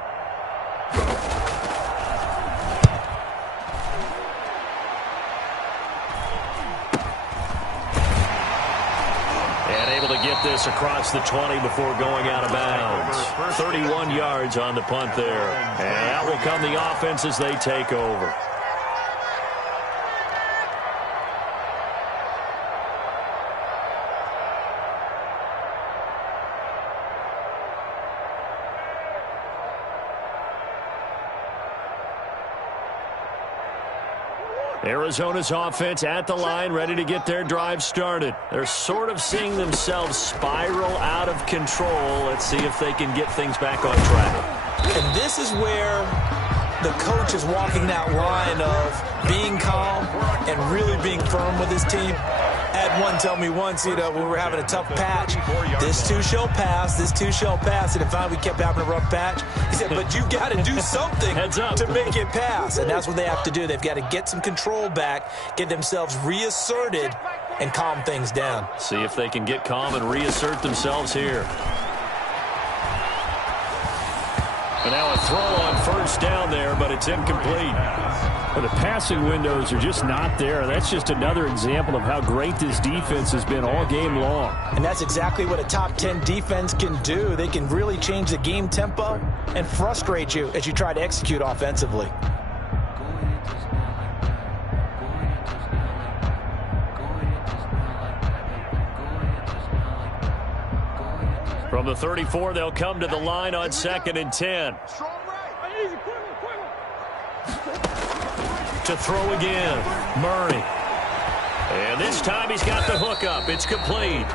And able to get this across the 20 before going out of bounds. 31 yards on the punt there. And out will come the offense as they take over. Arizona's offense at the line, ready to get their drive started. They're sort of seeing themselves spiral out of control. Let's see if they can get things back on track. And this is where the coach is walking that line of being calm and really being firm with his team. I had one tell me once, when we were having a tough patch, this too shall pass, this too shall pass. And finally we kept having a rough patch. He said, but you've got to do something to make it pass. And that's what they have to do. They've got to get some control back, get themselves reasserted, and calm things down. See if they can get calm and reassert themselves here. And now a throw on 1st down there, but it's incomplete. Well, the passing windows are just not there. That's just another example of how great this defense has been all game long. And that's exactly what a top 10 defense can do. They can really change the game tempo and frustrate you as you try to execute offensively. From the 34, they'll come to the line on 2nd and 10. To throw again, Murray. And this time he's got the hook up. It's complete.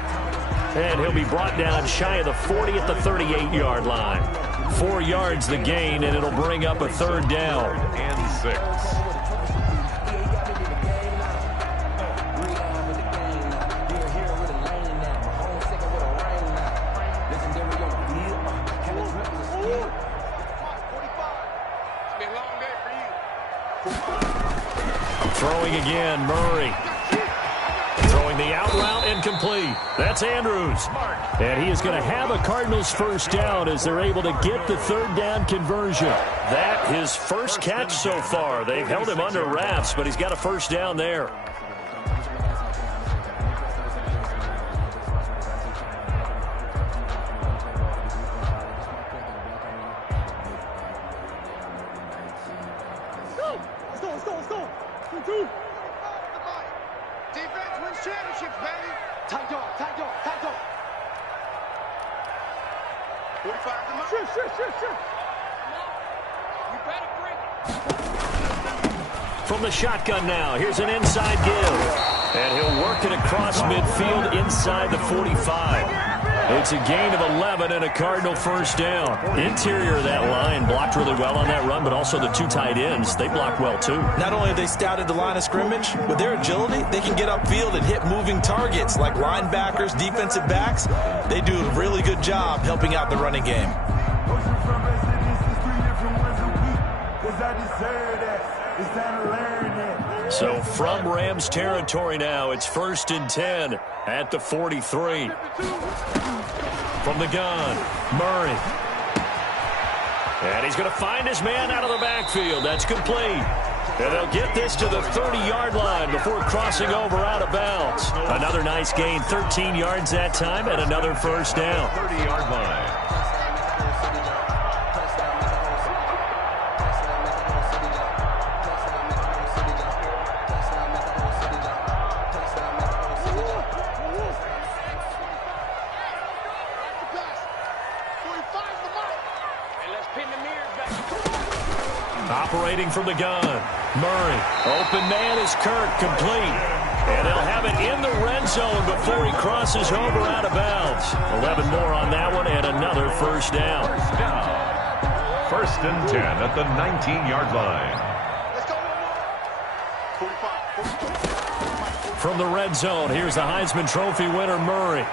And he'll be brought down shy of the 40 at the 38-yard line. 4 yards the gain, and it'll bring up a 3rd down. And 6. Throwing again, Murray. Throwing the out route, incomplete. That's Andrews. And he is going to have a Cardinals 1st down as they're able to get the 3rd down conversion. That his first catch so far. They've held him under wraps, but he's got a 1st down there. Defense wins championships, baby. Tight dog, tight dog, tight dog. 45 to the mark. Shoot. You better bring it. From the shotgun now, here's an inside give. And he'll work it across midfield inside the 45. It's a gain of 11 and a Cardinal first down. Interior of that line blocked really well on that run, but also the 2 tight ends, they blocked well too. Not only have they scouted the line of scrimmage, with their agility, they can get upfield and hit moving targets like linebackers, defensive backs. They do a really good job helping out the running game. So from Rams territory now, it's 1st and 10 at the 43. From the gun, Murray. And he's going to find his man out of the backfield. That's complete. And they'll get this to the 30-yard line before crossing over out of bounds. Another nice gain, 13 yards that time, and another first down. 30-yard line. Operating from the gun, Murray. Open man is Kirk, complete. And they'll have it in the red zone before he crosses over out of bounds. 11 more on that one and another first down. 1st and 10 at the 19-yard line. From the red zone, here's the Heisman Trophy winner, Murray.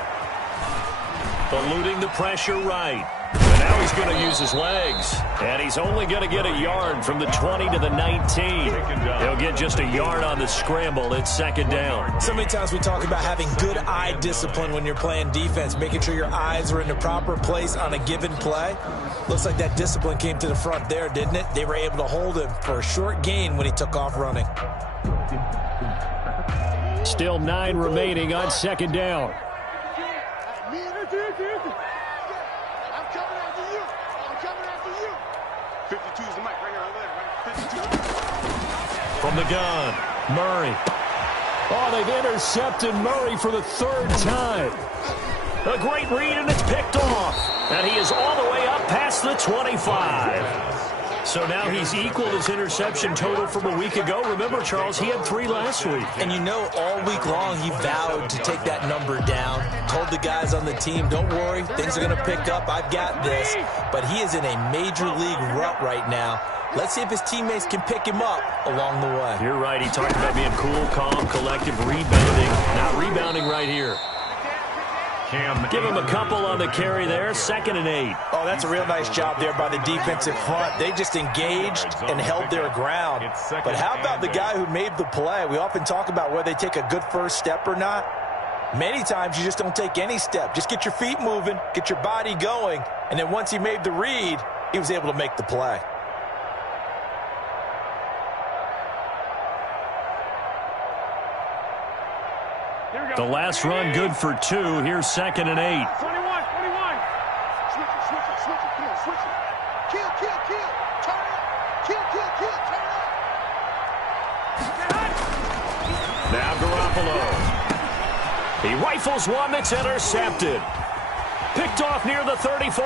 Eluding the pressure right. And now he's going to use his legs. And he's only going to get a yard from the 20 to the 19. He'll get just a yard on the scramble. It's 2nd down. So many times we talk about having good eye discipline when you're playing defense, making sure your eyes are in the proper place on a given play. Looks like that discipline came to the front there, didn't it? They were able to hold him for a short gain when he took off running. Still 9 remaining on 2nd down. From the gun, Murray. Oh, they've intercepted Murray for the 3rd time. A great read, and it's picked off. And he is all the way up past the 25. So now he's equaled his interception total from a week ago. Remember, Charles, he had 3 last week. And you know, all week long he vowed to take that number down. Told the guys on the team, don't worry, things are going to pick up. I've got this. But he is in a major league rut right now. Let's see if his teammates can pick him up along the way. You're right. He talked about being cool, calm, collective, rebounding. Not rebounding right here. Give him a couple on the carry there. 2nd and 8. Oh, that's a real nice job there by the defensive front. They just engaged and held their ground. But how about the guy who made the play? We often talk about whether they take a good first step or not. Many times you just don't take any step. Just get your feet moving, get your body going, and then once he made the read, he was able to make the play. The last run good for 2. Here's 2nd and 8. 21. Switch it. Come on, switch it. Kill. Turn it. Kill. Turn it. Now Garoppolo. He rifles one that's intercepted. Picked off near the 34.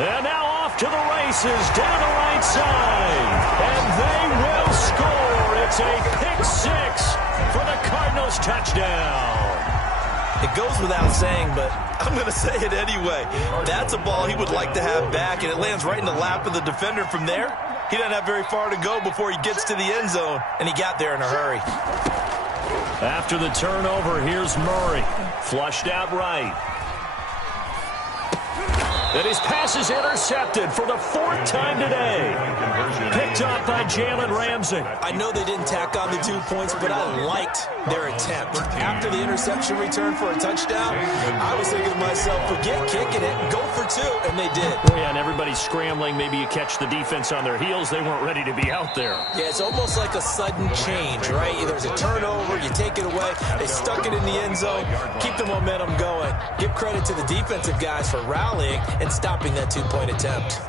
And now off to the races down the right side. And they will score. It's a pick 6 for the Cardinals touchdown. It goes without saying, but I'm going to say it anyway. That's a ball he would like to have back, and it lands right in the lap of the defender from there. He doesn't have very far to go before he gets to the end zone, and he got there in a hurry. After the turnover, here's Murray. Flushed out right. And his pass is intercepted for the 4th time today. Picked up by Jalen Ramsey. I know they didn't tack on the 2 points, but I liked their attempt. After the interception return for a touchdown, I was thinking to myself, forget kicking it, go for 2, and they did. Yeah, and everybody's scrambling. Maybe you catch the defense on their heels. They weren't ready to be out there. Yeah, it's almost like a sudden change, right? There's a turnover, you take it away, they stuck it in the end zone, keep the momentum going. Give credit to the defensive guys for rallying and stopping that 2-point attempt.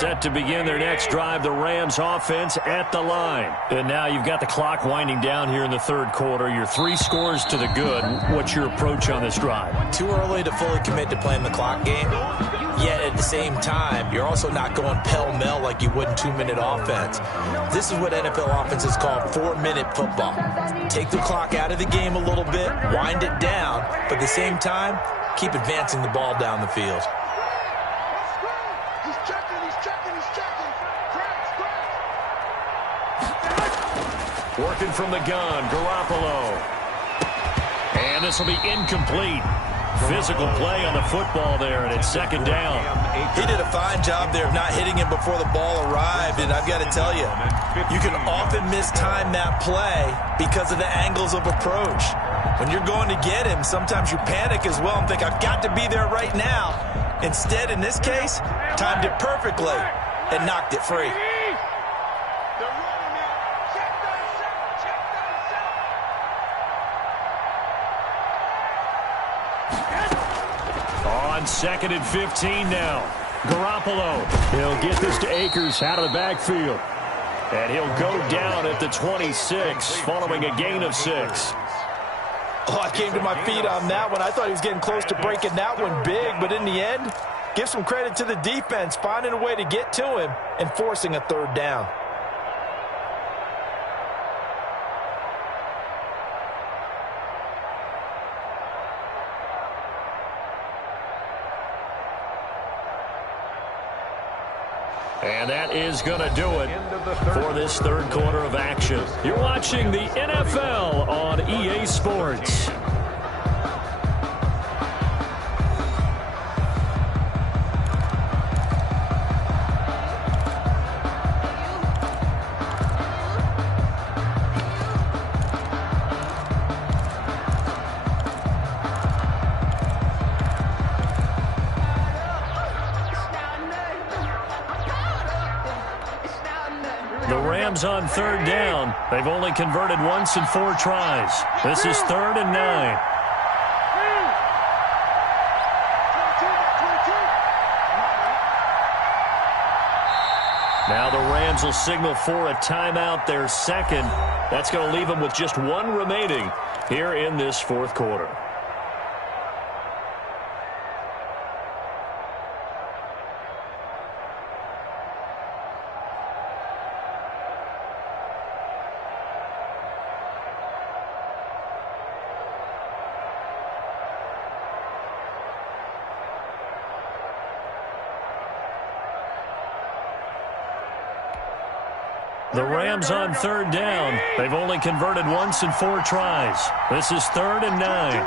set to begin their next drive. The Rams offense at the line. And now you've got the clock winding down here in the third quarter. You're 3 scores to the good. What's your approach on this drive? Too early to fully commit to playing the clock game. Yet at the same time, you're also not going pell-mell like you would in 2-minute offense. This is what NFL offenses call 4-minute football. Take the clock out of the game a little bit, wind it down, but at the same time, keep advancing the ball down the field. He's checking. Working from the gun, Garoppolo. And this will be incomplete. Physical play on the football there, and it's second down. He did a fine job there of not hitting him before the ball arrived, and I've got to tell you, you can often mistime that play because of the angles of approach. When you're going to get him, sometimes you panic as well and think, I've got to be there right now. Instead, in this case, timed it perfectly and knocked it free. On 2nd and 15 now. Garoppolo. He'll get this to Akers out of the backfield. And he'll go down at the 26 following a gain of 6. Oh, I came to my feet on that one. I thought he was getting close to breaking that one big, but in the end, give some credit to the defense, finding a way to get to him and forcing a third down. And that is going to do it for this third quarter of action. You're watching the NFL on EA Sports. On third down. They've only converted once in 4 tries. This is 3rd and 9. Now the Rams will signal for a timeout, their second. That's going to leave them with just 1 remaining here in this fourth quarter. The Rams on third down. They've only converted once in 4 tries. This is 3rd and 9.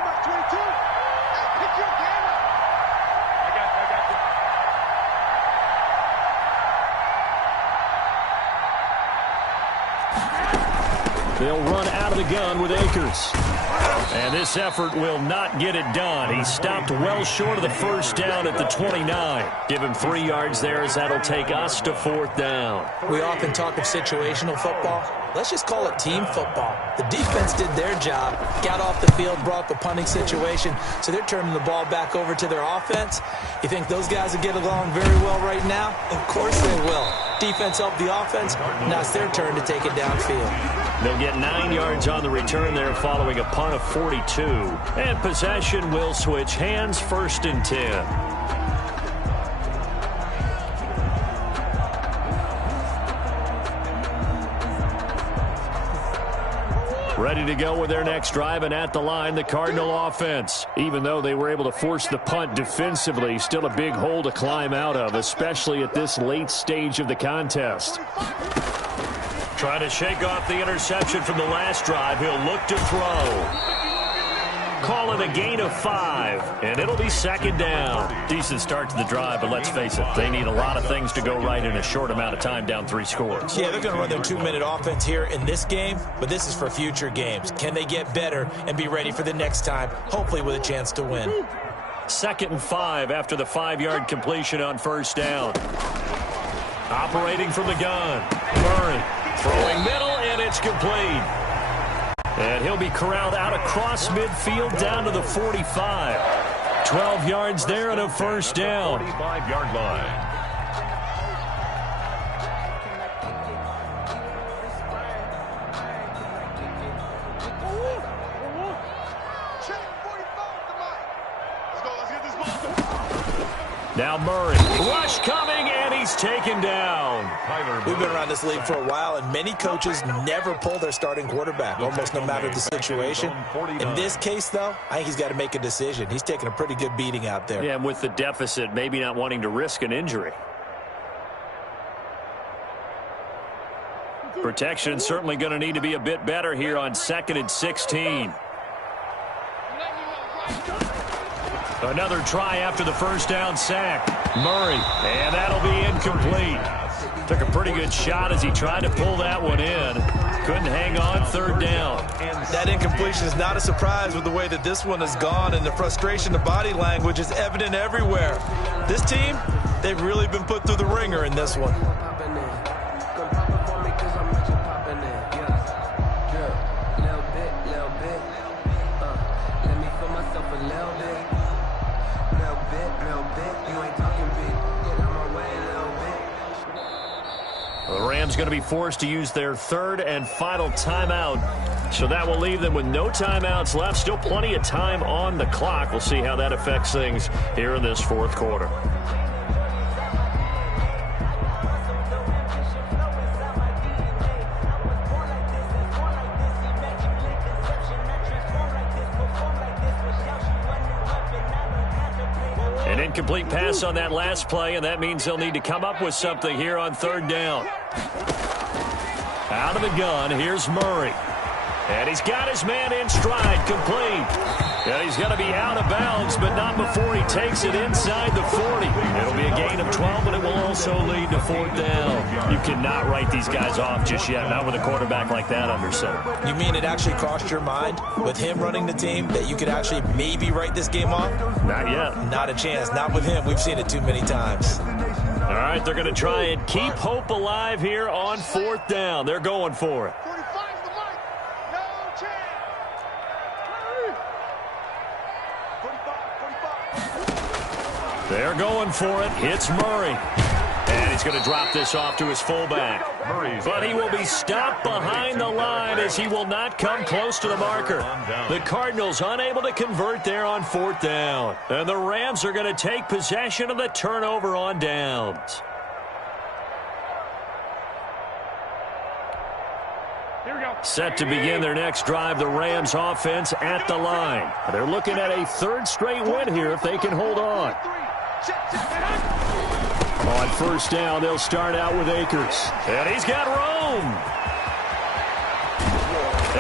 They'll run out of the gun with Akers. And this effort will not get it done. He stopped well short of the first down at the 29. Give him 3 yards there as that'll take us to 4th down. We often talk of situational football. Let's just call it team football. The defense did their job, got off the field, brought up a punting situation, so they're turning the ball back over to their offense. You think those guys will get along very well right now? Of course they will. Defense helped the offense. Now it's their turn to take it downfield. They'll get 9 yards on the return there following a punt of 42. And possession will switch hands, 1st and 10. Ready to go with their next drive, and at the line, the Cardinal offense. Even though they were able to force the punt defensively, still a big hole to climb out of, especially at this late stage of the contest. Trying to shake off the interception from the last drive. He'll look to throw. Call it a gain of 5, and it'll be 2nd down. Decent start to the drive, but let's face it, they need a lot of things to go right in a short amount of time, down 3 scores. Yeah, they're going to run their 2-minute offense here in this game, but this is for future games. Can they get better and be ready for the next time, hopefully with a chance to win? 2nd and 5 after the 5-yard completion on 1st down. Operating from the gun, Murray throwing middle, and it's complete. And he'll be corralled out across midfield down to the 45. 12 yards there and a 1st down. 45-yard line. Now Murray. Rush coming, and he's taken down. We've been around this league for a while, and many coaches never pull their starting quarterback, almost no matter the situation. In this case, though, I think he's got to make a decision. He's taking a pretty good beating out there. Yeah, and with the deficit, maybe not wanting to risk an injury. Protection certainly going to need to be a bit better here on 2nd and 16. Another try after the first down sack. Murray, and that'll be incomplete. Took a pretty good shot as he tried to pull that one in. Couldn't hang on 3rd down. That incompletion is not a surprise with the way that this one has gone, and the frustration, the body language is evident everywhere. This team, they've really been put through the ringer in this one. The Rams going to be forced to use their 3rd and final timeout. So that will leave them with no timeouts left. Still plenty of time on the clock. We'll see how that affects things here in this 4th quarter. An incomplete pass on that last play, and that means they'll need to come up with something here on 3rd down. Out of the gun, here's Murray. And he's got his man in stride, complete. And he's going to be out of bounds, but not before he takes it inside the 40. It'll be a gain of 12, but it will also lead to 4th down. You cannot write these guys off just yet, not with a quarterback like that under center. You mean it actually crossed your mind with him running the team that you could actually maybe write this game off? Not yet. Not a chance. Not with him. We've seen it too many times. All right, they're going to try and keep hope alive here on 4th down. They're going for it. 45 to the mark. No chance. 45. They're going for it. It's Murray. And he's going to drop this off to his fullback. But he will be stopped behind the line as he will not come close to the marker. The Cardinals unable to convert there on 4th down. And the Rams are going to take possession of the turnover on downs. Set to begin their next drive, the Rams offense at the line. They're looking at a 3rd straight win here if they can hold on. On 1st down, they'll start out with Akers. And he's got room.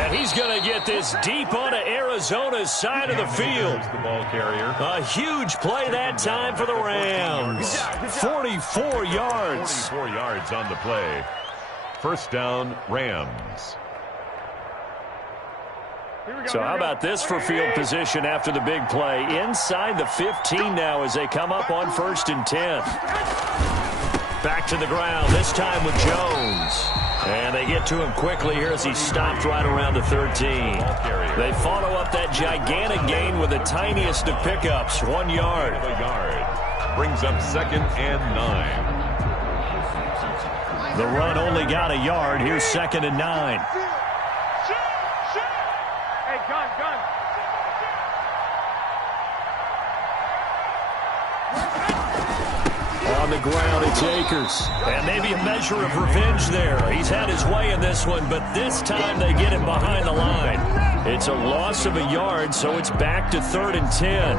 And he's going to get this deep onto Arizona's side of the field. The ball carrier. A huge play that time for the Rams. 44 yards. 44 yards on the play. 1st down, Rams. So how about this for field position after the big play? Inside the 15 now as they come up on 1st and 10. Back to the ground, this time with Jones. And they get to him quickly here as he stopped right around the 13. They follow up that gigantic gain with the tiniest of pickups, 1 yard. Brings up 2nd and 9. The run only got a yard. Here's 2nd and 9. On the ground, it's Akers. And maybe a measure of revenge there. He's had his way in this one, but this time they get him behind the line. It's a loss of a yard, so it's back to 3rd and 10.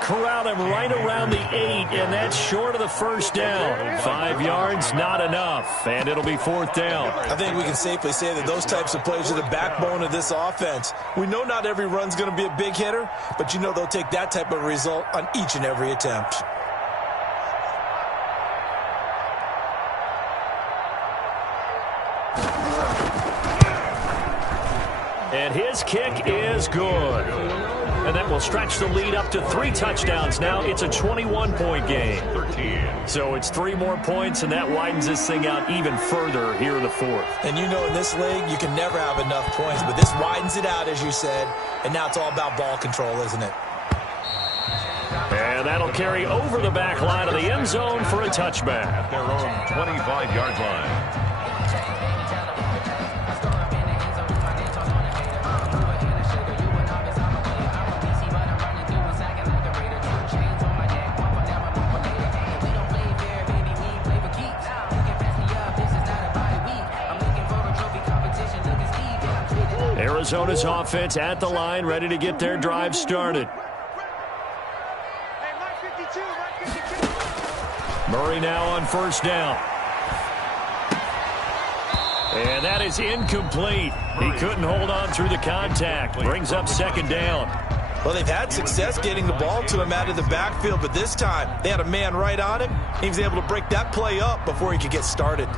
Corral him right around the 8, and that's short of the 1st down. 5 yards, not enough, and it'll be 4th down. I think we can safely say that those types of plays are the backbone of this offense. We know not every run's going to be a big hitter, but you know they'll take that type of result on each and every attempt. And his kick is good. And that will stretch the lead up to 3 touchdowns. Now it's a 21-point game. So it's 3 more points, and that widens this thing out even further here in the 4th. And you know in this league, you can never have enough points, but this widens it out, as you said, and now it's all about ball control, isn't it? And that'll carry over the back line of the end zone for a touchback. At their own 25-yard line. Arizona's offense at the line, ready to get their drive started. Murray now on first down. And that is incomplete. He couldn't hold on through the contact. Brings up second down. Well, they've had success getting the ball to him out of the backfield, but this time they had a man right on him. He was able to break that play up before he could get started.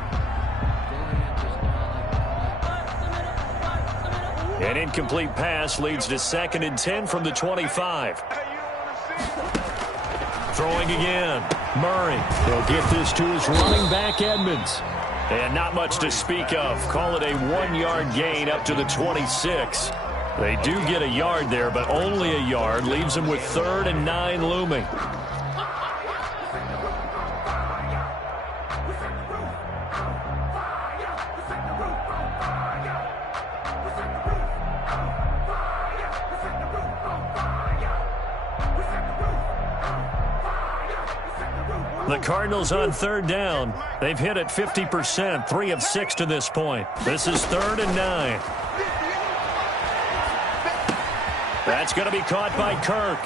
An incomplete pass leads to 2nd and 10 from the 25. Throwing again. Murray. He'll get this to his running back, Edmonds. And not much to speak of. Call it a 1-yard gain up to the 26. They do get a yard there, but only a yard. Leaves them with 3rd and 9 looming. The Cardinals on 3rd down. They've hit it 50%, 3 of 6 to this point. This is 3rd and 9. That's going to be caught by Kirk.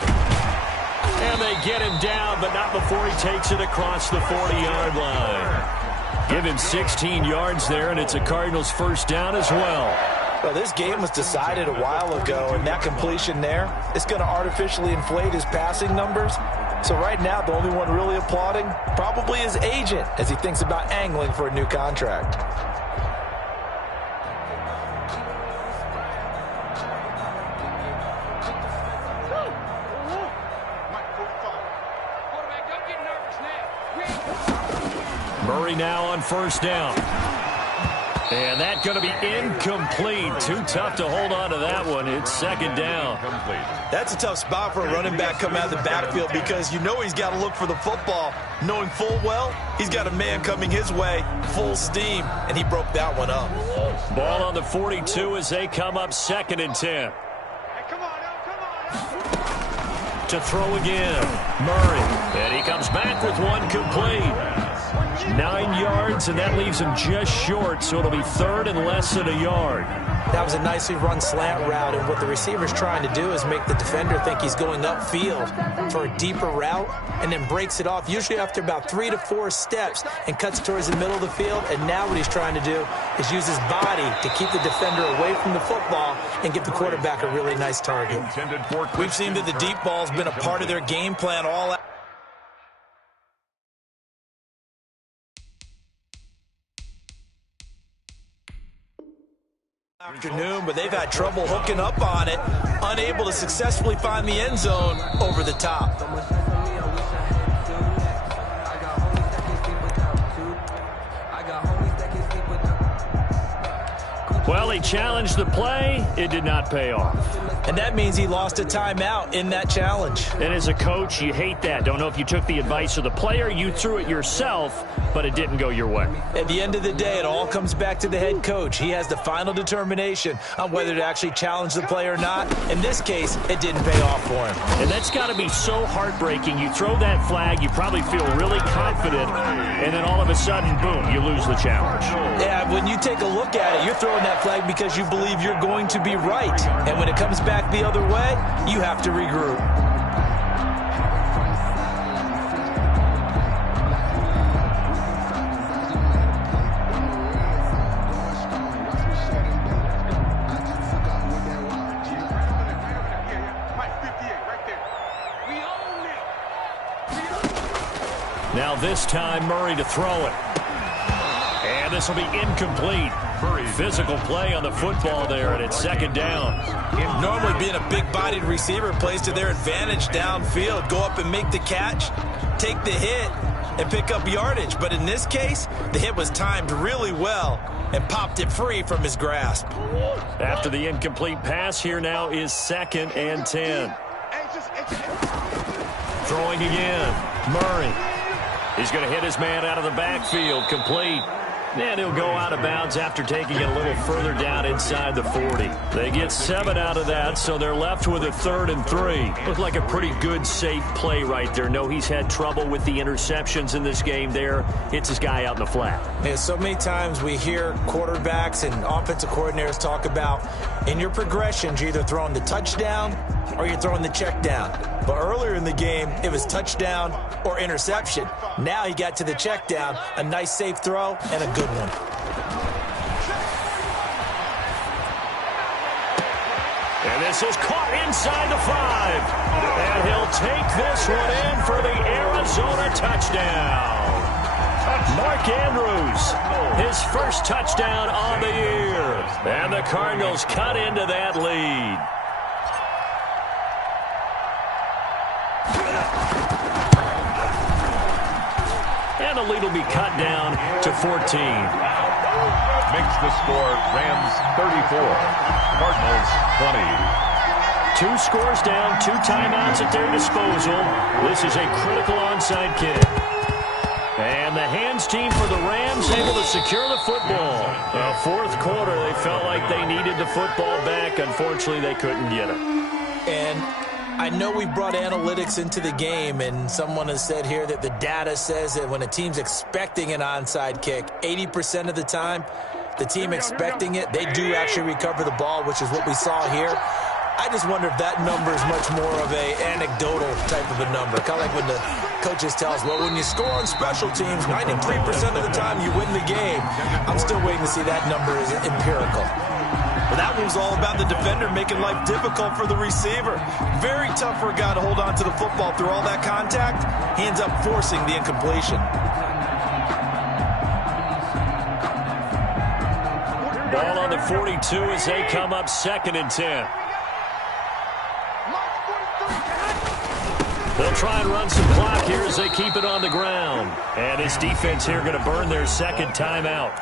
And they get him down, but not before he takes it across the 40-yard line. Give him 16 yards there, and it's a Cardinals first down as well. Well, this game was decided a while ago, and that completion there is going to artificially inflate his passing numbers. So right now, the only one really applauding probably his agent as he thinks about angling for a new contract. Murray now on first down. And that's going to be incomplete. Too tough to hold on to that one. It's 2nd down. That's a tough spot for a running back coming out of the backfield because you know he's got to look for the football, knowing full well he's got a man coming his way, full steam, and he broke that one up. Ball on the 42 as they come up 2nd and 10. To throw again, Murray. And he comes back with one complete. 9 yards, and that leaves him just short, so it'll be 3rd and less than a yard. That was a nicely run slant route, and what the receiver's trying to do is make the defender think he's going upfield for a deeper route and then breaks it off, usually after about 3 to 4 steps, and cuts towards the middle of the field. And now what he's trying to do is use his body to keep the defender away from the football and give the quarterback a really nice target. We've seen that the deep ball's been a part of their game plan all afternoon, but they've had trouble hooking up on it, unable to successfully find the end zone over the top. Well, he challenged the play. It did not pay off. And that means he lost a timeout in that challenge. And as a coach, you hate that. Don't know if you took the advice of the player, you threw it yourself, but it didn't go your way. At the end of the day, it all comes back to the head coach. He has the final determination on whether to actually challenge the play or not. In this case, it didn't pay off for him. And that's got to be so heartbreaking. You throw that flag, you probably feel really confident, and then all of a sudden, boom, you lose the challenge. Yeah, when you take a look at it, you're throwing that flag because you believe you're going to be right. And when it comes back the other way, you have to regroup. Now this time, Murray to throw it. And And this will be incomplete. Physical play on the football there, and it's second down. Normally being a big-bodied receiver plays to their advantage downfield. Go up and make the catch, take the hit, and pick up yardage. But in this case, the hit was timed really well and popped it free from his grasp. After the incomplete pass, here now is 2nd and 10. Throwing again. Murray. He's going to hit his man out of the backfield. Complete. And he'll go out of bounds after taking it a little further down inside the 40. They get 7 out of that, so they're left with a 3rd and 3. Looked like a pretty good, safe play right there. No, he's had trouble with the interceptions in this game there. Hits his guy out in the flat. Yeah, so many times we hear quarterbacks and offensive coordinators talk about in your progressions, you're either throwing the touchdown or you're throwing the check down. But earlier in the game, it was touchdown or interception. Now he got to the check down, a nice safe throw, and a good one. And this is caught inside the 5. And he'll take this one in for the Arizona touchdown. Mark Andrews, his first touchdown on the year. And the Cardinals cut into that lead. And the lead will be cut down to 14. Makes the score Rams 34, Cardinals 20. 2 scores down, 2 timeouts at their disposal. This is a critical onside kick. And the hands team for the Rams able to secure the football. Fourth quarter, they felt like they needed the football back. Unfortunately, they couldn't get it. And I know we brought analytics into the game, and someone has said here that the data says that when a team's expecting an onside kick, 80% of the time, the team expecting it, they do actually recover the ball, which is what we saw here. I just wonder if that number is much more of a anecdotal type of a number. Kind of like when the coaches tell us, well, when you score on special teams, 93% of the time you win the game. I'm still waiting to see that number is empirical. Well, that one was all about the defender making life difficult for the receiver. Very tough for a guy to hold on to the football through all that contact. He ends up forcing the incompletion. Ball on the 42 as they come up 2nd and 10. They'll try and run some clock here as they keep it on the ground. And his defense here going to burn their 2nd timeout.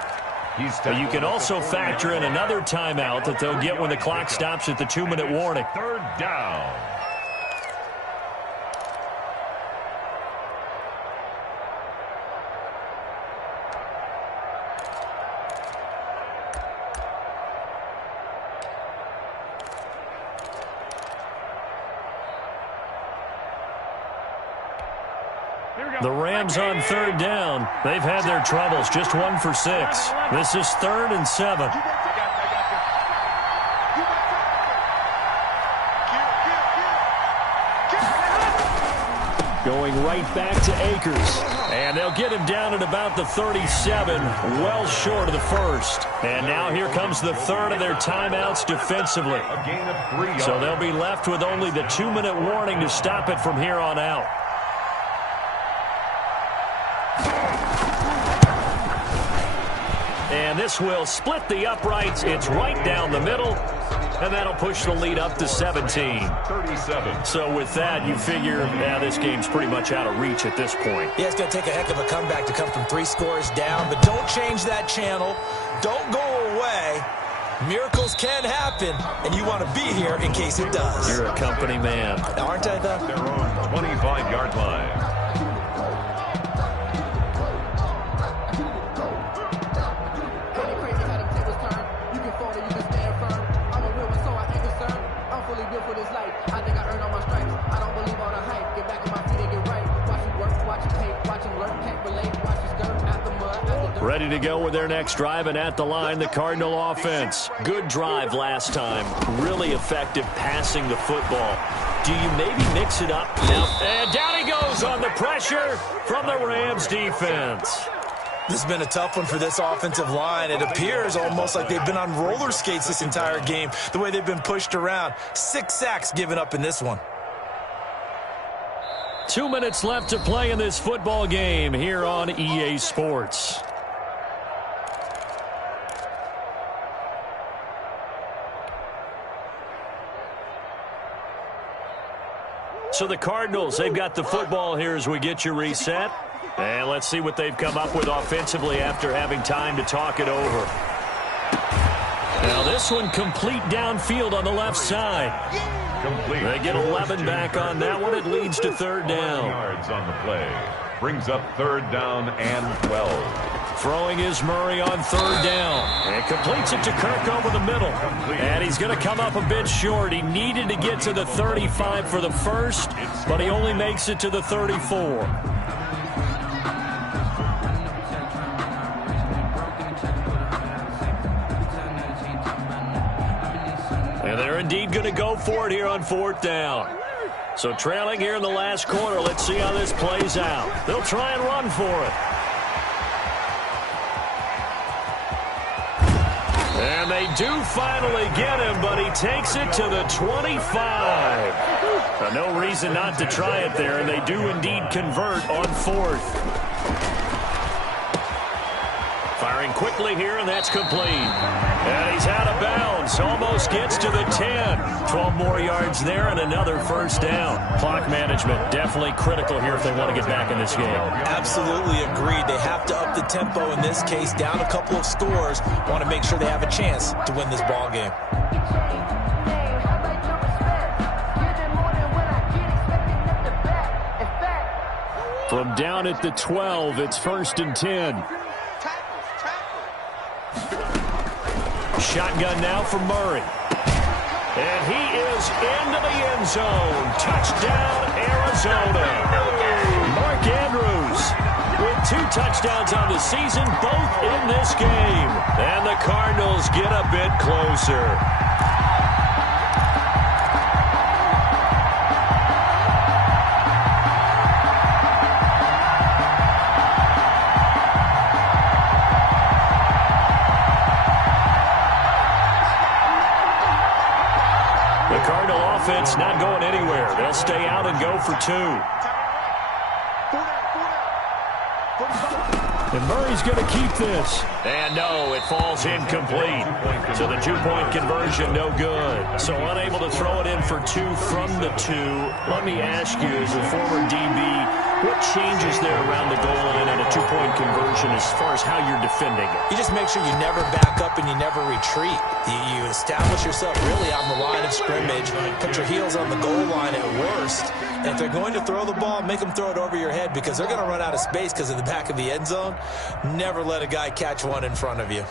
But you can also factor in another timeout that they'll get when the clock stops at the 2-minute warning. 3rd down. The Rams on 3rd down. They've had their troubles, just 1 for 6. This is 3rd and 7. Going right back to Akers. And they'll get him down at about the 37, well short of the 1st. And now here comes the 3rd of their timeouts defensively. So they'll be left with only the 2-minute warning to stop it from here on out. And this will split the uprights. It's right down the middle. And that'll push the lead up to 17. 37. So with that, you figure, this game's pretty much out of reach at this point. Yeah, it's going to take a heck of a comeback to come from 3 scores down. But don't change that channel. Don't go away. Miracles can happen, and you want to be here in case it does. You're a company man. Aren't I, though? Their own 25-yard line. Ready to go with their next drive, and at the line, the Cardinal offense. Good drive last time. Really effective passing the football. Do you maybe mix it up now? And down he goes on the pressure from the Rams defense. This has been a tough one for this offensive line. It appears almost like they've been on roller skates this entire game, the way they've been pushed around. 6 sacks given up in this one. 2 minutes left to play in this football game here on EA Sports. So the Cardinals, they've got the football here as we get you reset. And let's see what they've come up with offensively after having time to talk it over. Now this one complete downfield on the left side. Complete. They get 11 back on that one. It leads to third down. Yards on the play. Brings up third down and 12. Throwing is Murray on third down. And completes it to Kirk over the middle. And he's going to come up a bit short. He needed to get to the 35 for the first, but he only makes it to the 34. And they're indeed going to go for it here on fourth down. So trailing here in the last quarter, let's see how this plays out. They'll try and run for it. And they do finally get him, but he takes it to the 25. No reason not to try it there, and they do indeed convert on fourth. Firing quickly here, and that's complete. And he's out of bounds. Almost gets to the 10. 12 more yards there and another first down. Clock management definitely critical here if they want to get back in this game. Absolutely agreed. They have to up the tempo in this case. Down a couple of scores. Want to make sure they have a chance to win this ball game. From down at the 12, it's 1st and 10. Shotgun now for Murray. And he is into the end zone. Touchdown, Arizona. Mark Andrews with 2 touchdowns on the season, both in this game. And the Cardinals get a bit closer. Offense not going anywhere. They'll stay out and go for 2. And Murray's going to keep this. And no, it falls incomplete. So the 2-point conversion, no good. So unable to throw it in for 2 from the 2. Let me ask you, as a former DB, what changes there around the goal line on a 2-point conversion as far as how you're defending it? You just make sure you never back up and you never retreat. You establish yourself really on the line of scrimmage, put your heels on the goal line at worst, and if they're going to throw the ball, make them throw it over your head because they're going to run out of space because of the back of the end zone. Never let a guy catch one in front of you.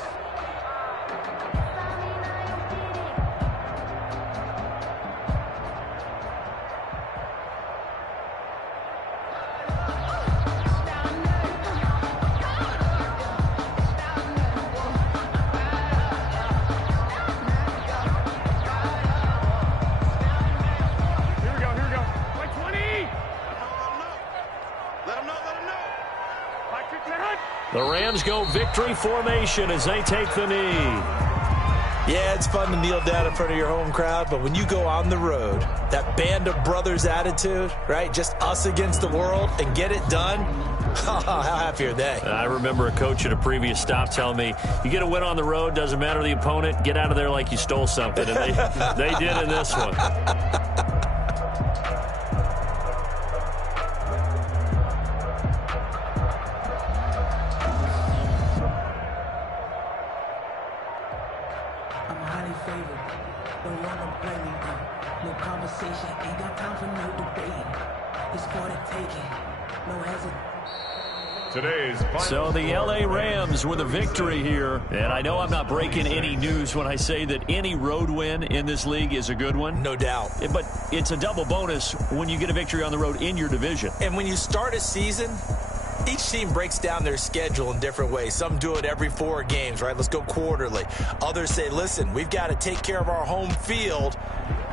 The Rams go victory formation as they take the knee. Yeah, it's fun to kneel down in front of your home crowd, but when you go on the road, that band of brothers attitude, right? Just us against the world and get it done. How happy are they? I remember a coach at a previous stop telling me, you get a win on the road, doesn't matter the opponent, get out of there like you stole something. And they did in this one. So the L.A. Rams with a victory here. And I know I'm not breaking any news when I say that any road win in this league is a good one. No doubt. But it's a double bonus when you get a victory on the road in your division. And when you start a season, each team breaks down their schedule in different ways. Some do it every 4 games, right? Let's go quarterly. Others say, listen, we've got to take care of our home field.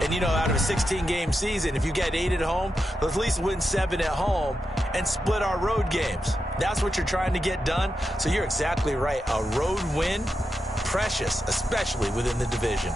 And, you know, out of a 16-game season, if you get 8 at home, let's at least win 7 at home and split our road games. That's what you're trying to get done. So you're exactly right. A road win, precious, especially within the division.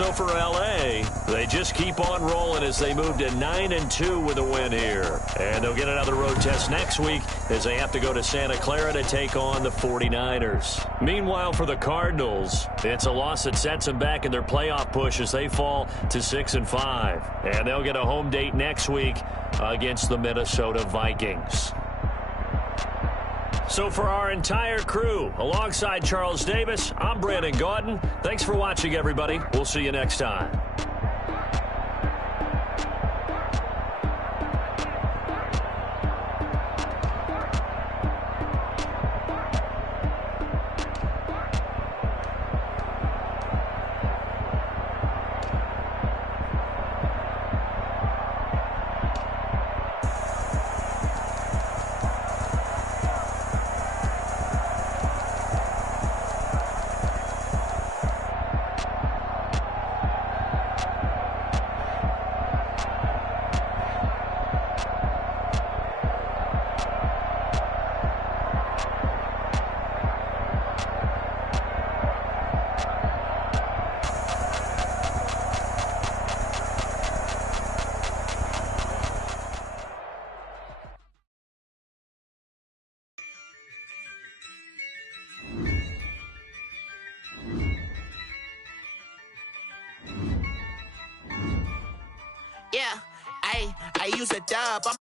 so for L.A., they just keep on rolling as they move to 9-2 with a win here. And they'll get another road test next week as they have to go to Santa Clara to take on the 49ers. Meanwhile, for the Cardinals, it's a loss that sets them back in their playoff push as they fall to 6-5. And they'll get a home date next week against the Minnesota Vikings. So for our entire crew, alongside Charles Davis, I'm Brandon Gaudin. Thanks for watching, everybody. We'll see you next time. Yeah, I use a dub.